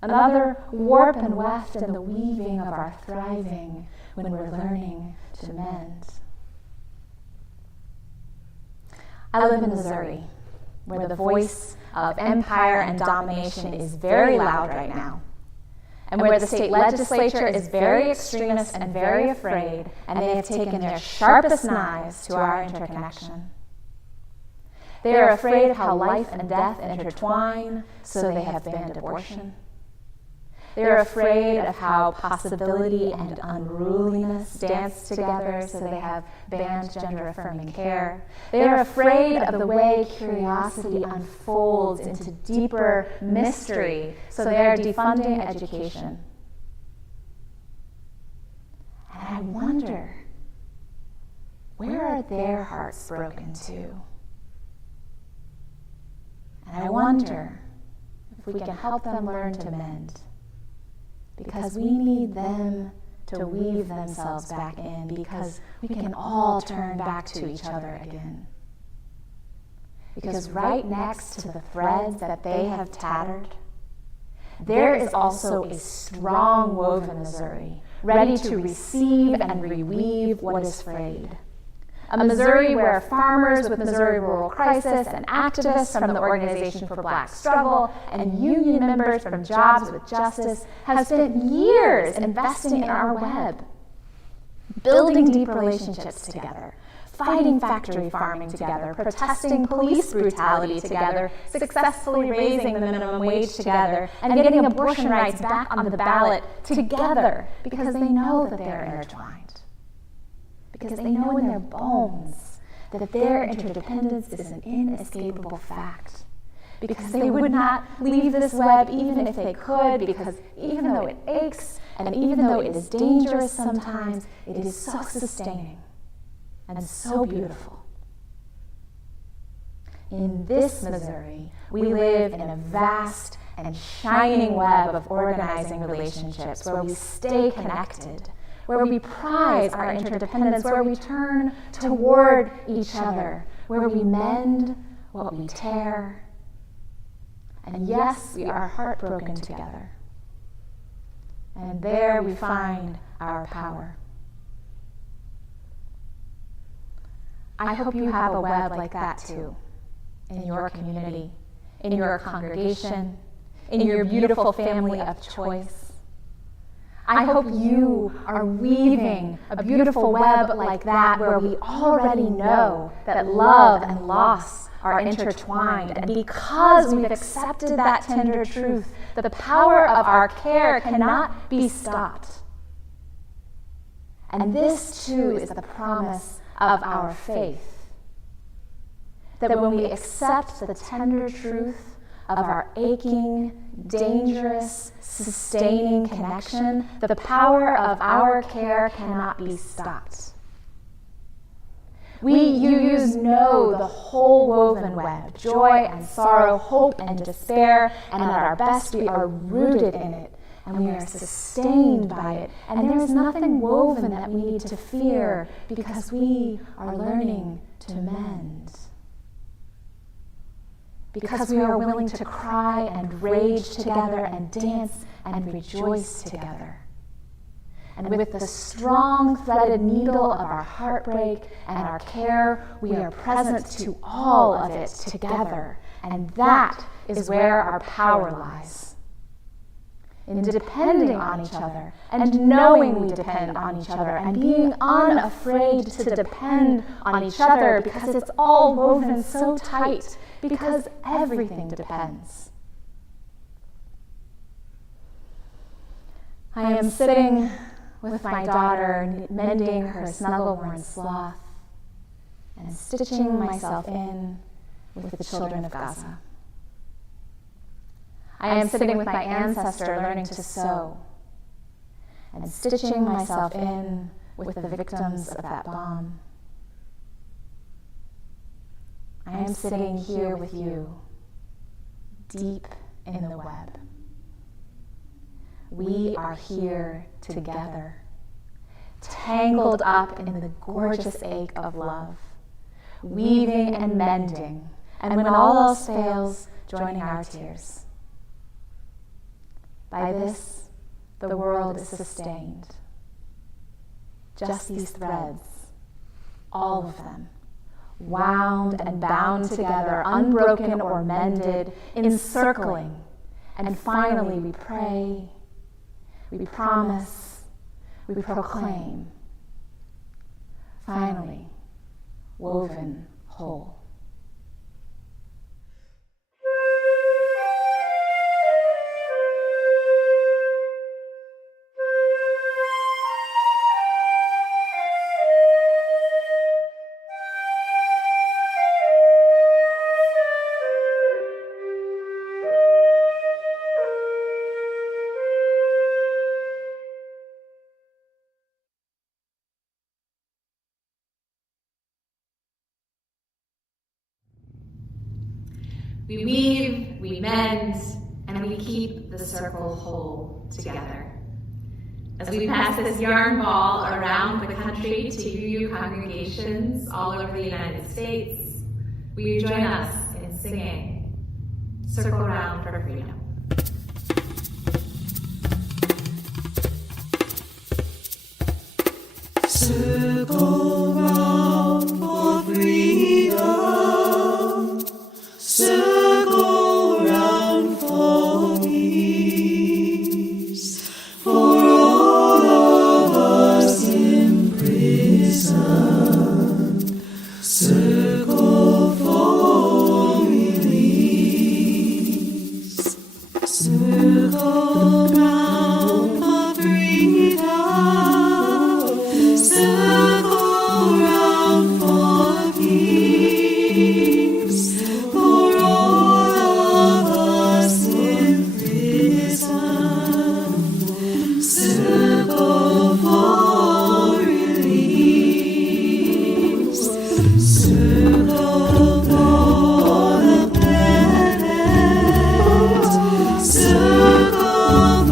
Another warp and weft in the weaving of our thriving when we're learning to mend. I live in Missouri, where the voice of empire and domination is very loud right now, and where the state legislature is very extremist and very afraid, and they have taken their sharpest knives to our interconnection. They are afraid of how life and death intertwine, so they have banned abortion. They are afraid of how possibility and unruliness dance together, so they have banned gender-affirming care. They are afraid of the way curiosity unfolds into deeper mystery, so they are defunding education. And I wonder, where are their hearts broken to? And I wonder if we can help them learn to mend, because we need them to weave themselves back in, because we can all turn back to each other again. Because right next to the threads that they have tattered, there is also a strong woven Missouri, ready to receive and reweave what is frayed. A Missouri where farmers with Missouri Rural Crisis and activists from the Organization for Black Struggle and union members from Jobs with Justice have spent years investing in our web, building deep relationships together, fighting factory farming together, protesting police brutality together, successfully raising the minimum wage together, and getting abortion rights back on the ballot together, because they know that they're intertwined. Because they know in their bones that their interdependence is an inescapable fact. Because they would not leave this web even if they could, because even though it aches and even though it is dangerous sometimes, it is so sustaining and so beautiful. In this Missouri, we live in a vast and shining web of organizing relationships where we stay connected, where we prize our interdependence, where we turn toward each other, where we mend what we tear. And yes, we are heartbroken together. And there we find our power. I hope you have a web like that too, in your community, in your congregation, in your beautiful family of choice. I hope you are weaving a beautiful web like that, where we already know that love and loss are intertwined. And because we've accepted that tender truth, that the power of our care cannot be stopped. And this too is the promise of our faith, that when we accept the tender truth of our aching, dangerous, sustaining connection, the power of our care cannot be stopped. You know the whole woven web, joy and sorrow, hope and despair, and at our best we are rooted in it, and we are sustained by it, and there is nothing woven that we need to fear, because we are learning to mend. because we are willing to cry and rage together and dance and rejoice together. And with the strong threaded needle of our heartbreak and our care, we are present to all of it together. And that is where our power lies. In depending on each other and knowing we depend on each other and being unafraid to depend on each other because it's all woven so tight, because everything depends. I am sitting with my daughter, mending her snuggle-worn sloth and stitching myself in with the children of Gaza. I am sitting with my ancestor learning to sew and stitching myself in with the victims of that bomb. I am sitting here with you, deep in the web. We are here together, tangled up in the gorgeous ache of love, weaving and mending, and when all else fails, joining our tears. By this, the world is sustained. Just these threads, all of them, wound and bound together, unbroken or mended, encircling, and finally we pray, we promise, we proclaim, finally, woven whole. We weave, we mend, and we keep the circle whole together. As we pass this yarn ball around the country to UU congregations all over the United States, will you join us in singing Circle Round for Freedom? Circle round for freedom. Circle round for peace. For all of us imprisoned. Circle for release. Circle round for freedom. Circle round for peace. For all of us in prison. Circle for release. Circle for the planet. Circle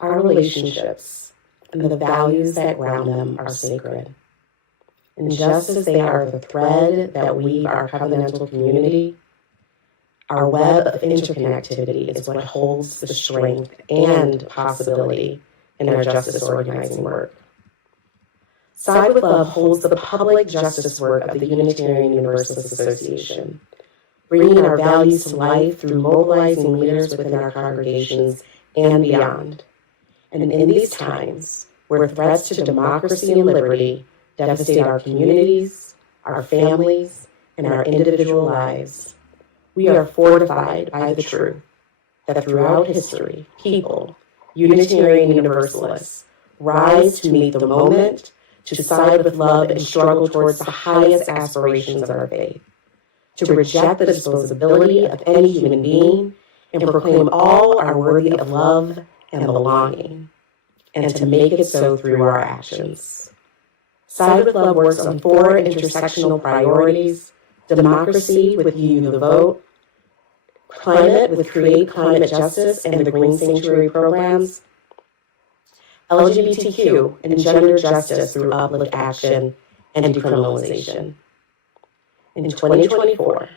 Our relationships and the values that ground them are sacred. And just as they are the thread that weave our covenantal community, our web of interconnectivity is what holds the strength and possibility in our justice organizing work. Side with Love holds the public justice work of the Unitarian Universalist Association, bringing our values to life through mobilizing leaders within our congregations and beyond. And in these times, where threats to democracy and liberty devastate our communities, our families, and our individual lives, we are fortified by the truth that throughout history, people, Unitarian Universalists, rise to meet the moment, to side with love and struggle towards the highest aspirations of our faith, to reject the disposability of any human being and proclaim all are worthy of love and belonging, and to make it so through our actions. Side with Love works on 4 intersectional priorities: democracy with You the Vote, climate with Create Climate Justice and the Green Sanctuary programs, LGBTQ and gender justice through Uplift Action and decriminalization. In 2024,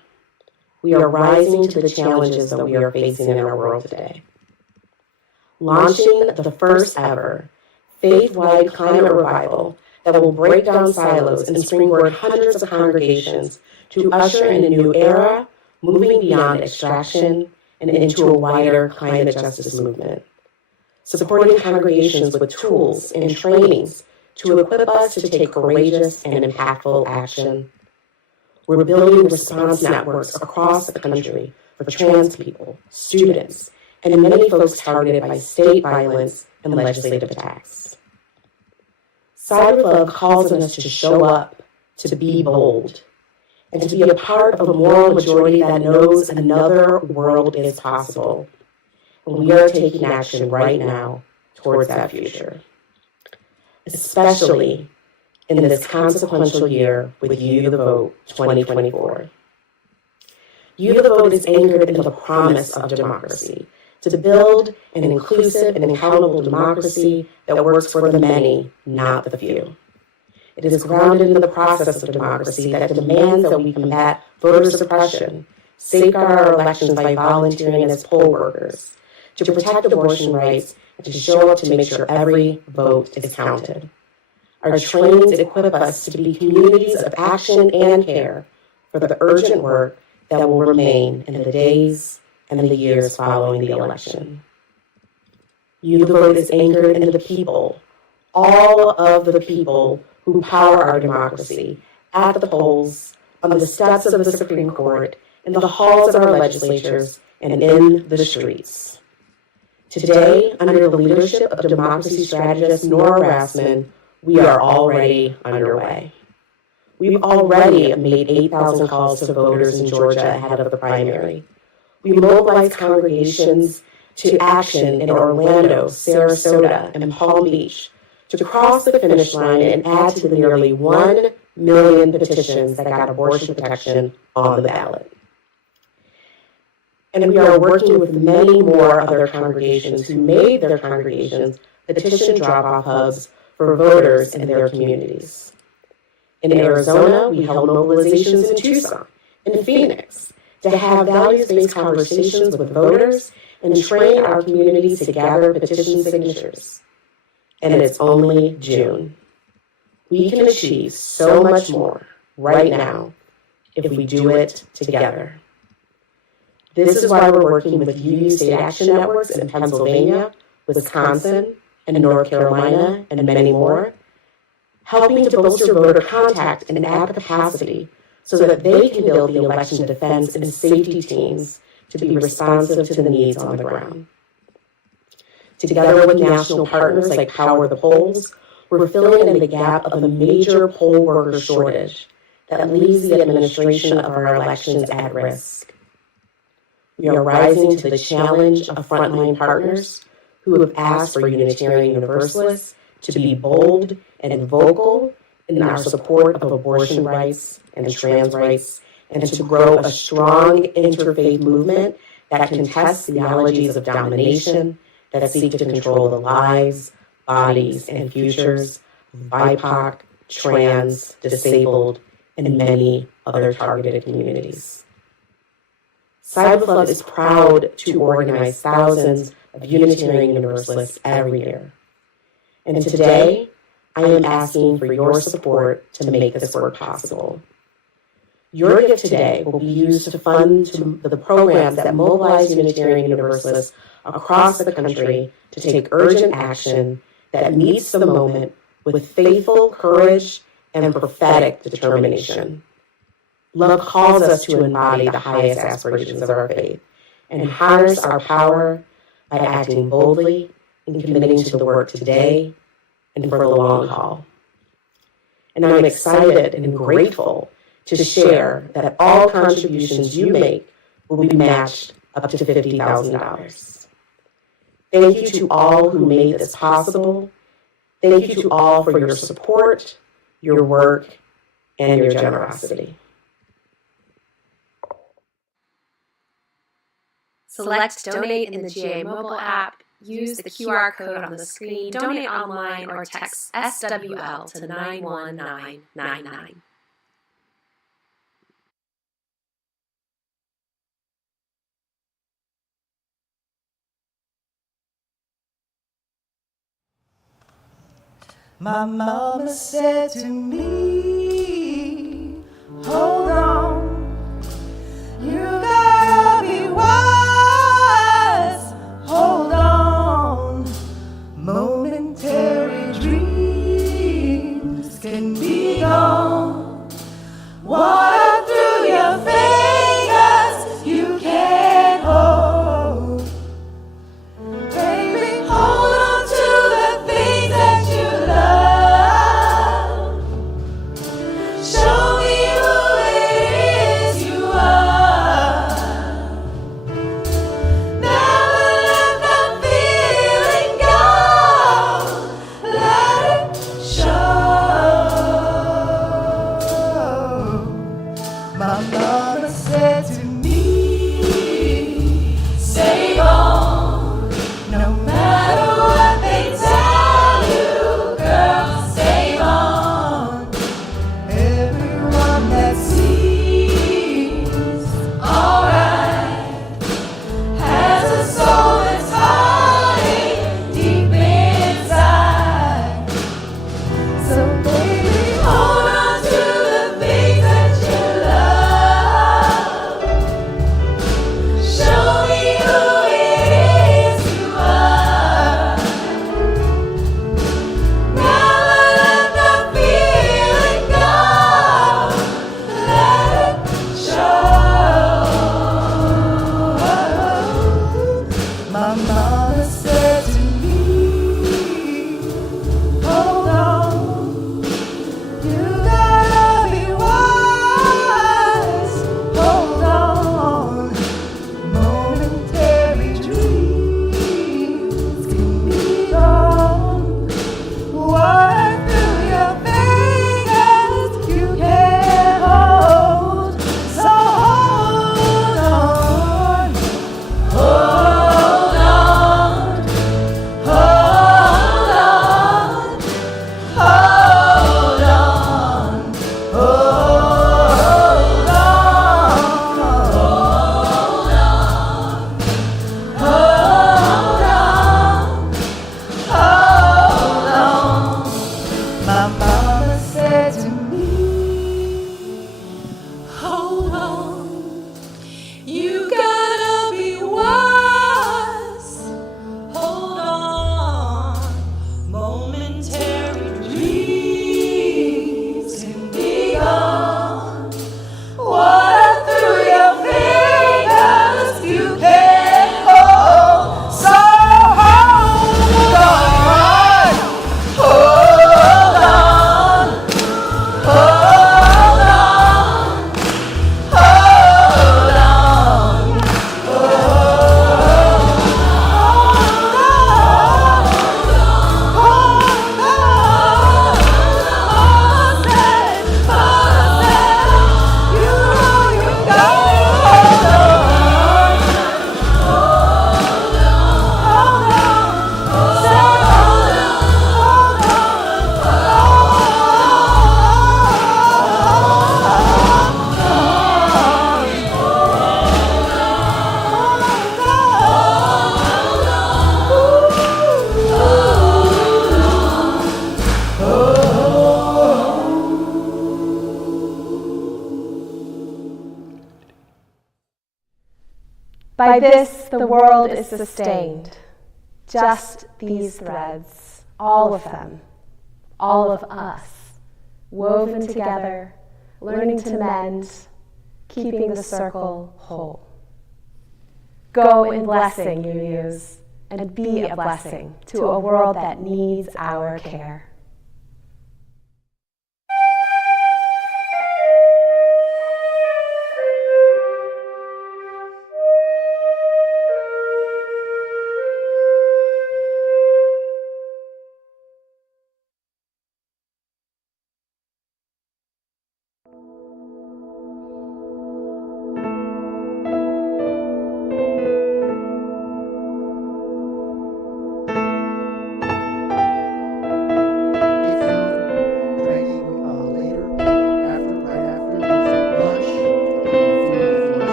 we are rising to the challenges that we are facing in our world today. Launching the first ever faith-wide climate revival that will break down silos and springboard hundreds of congregations to usher in a new era, moving beyond extraction and into a wider climate justice movement. Supporting congregations with tools and trainings to equip us to take courageous and impactful action. We're building response networks across the country for trans people, students, and many folks targeted by state violence and legislative attacks. Side with Love calls on us to show up, to be bold, and to be a part of a moral majority that knows another world is possible. And we are taking action right now towards that future, especially in this consequential year with You the Vote 2024. You the Vote is anchored in the promise of democracy, to build an inclusive and accountable democracy that works for the many, not the few. It is grounded in the process of democracy that demands that we combat voter suppression, safeguard our elections by volunteering as poll workers, to protect abortion rights, and to show up to make sure every vote is counted. Our trainings equip us to be communities of action and care for the urgent work that will remain in the days and the years following the election. You the Vote is anchored in the people, all of the people who power our democracy, at the polls, on the steps of the Supreme Court, in the halls of our legislatures, and in the streets. Today, under the leadership of democracy strategist Nora Rassman, we are already underway. We've already made 8,000 calls to voters in Georgia ahead of the primary. We mobilized congregations to action in Orlando, Sarasota, and Palm Beach to cross the finish line and add to the nearly 1 million petitions that got abortion protection on the ballot. And we are working with many more other congregations who made their congregations petition drop-off hubs for voters in their communities. In Arizona, we held mobilizations in Tucson and Phoenix to have values-based conversations with voters and train our communities to gather petition signatures. And it's only June. We can achieve so much more right now if we do it together. This is why we're working with UU state action networks in Pennsylvania, Wisconsin, and North Carolina, and many more, helping to bolster voter contact and add capacity so that they can build the election defense and safety teams to be responsive to the needs on the ground. Together with national partners like Power the Polls, we're filling in the gap of a major poll worker shortage that leaves the administration of our elections at risk. We are rising to the challenge of frontline partners who have asked for Unitarian Universalists to be bold and vocal in our support of abortion rights and trans rights, and to grow a strong interfaith movement that contests theologies of domination, that seek to control the lives, bodies, and futures of BIPOC, trans, disabled, and many other targeted communities. Cyberflub is proud to organize thousands of Unitarian Universalists every year. And today, I am asking for your support to make this work possible. Your gift today will be used to fund the programs that mobilize Unitarian Universalists across the country to take urgent action that meets the moment with faithful courage and prophetic determination. Love calls us to embody the highest aspirations of our faith and harness our power by acting boldly and committing to the work today and for the long haul. And I'm excited and grateful to share that all contributions you make will be matched up to $50,000. Thank you to all who made this possible. Thank you to all for your support, your work, and your generosity. Select Donate in the GA mobile app, use the QR code on the screen, donate online, or text SWL to 91999. My mama said to me, hold on, you gotta be wise, hold on, momentary dreams can be gone, water through your fingers you can't hold, baby, hold on to the things that you love. Show me who it is you are. Never let that feeling go. Let it show. My mother said to me, save on, no matter what they tell you, girl, save on. Everyone that seems alright has a soul that's hiding deep inside. So baby, hold on to the things that you love. By this the world is sustained. Just these threads, all of them, all of us, woven together, learning to mend, keeping the circle whole. Go in blessing, UUs, and be a blessing to a world that needs our care.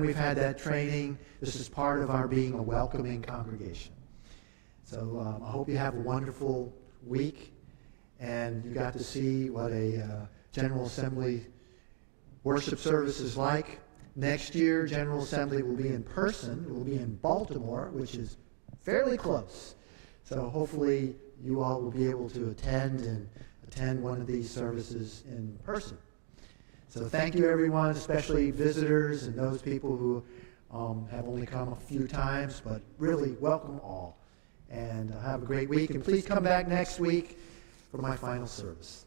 We've had that training. This is part of our being a welcoming congregation. So I hope you have a wonderful week, and you got to see what a General Assembly worship service is like. Next year, General Assembly will be in person. It will be in Baltimore, which is fairly close. So hopefully you all will be able to attend one of these services in person. So thank you, everyone, especially visitors and those people who have only come a few times, but really welcome all. And have a great week. And please come back next week for my final service.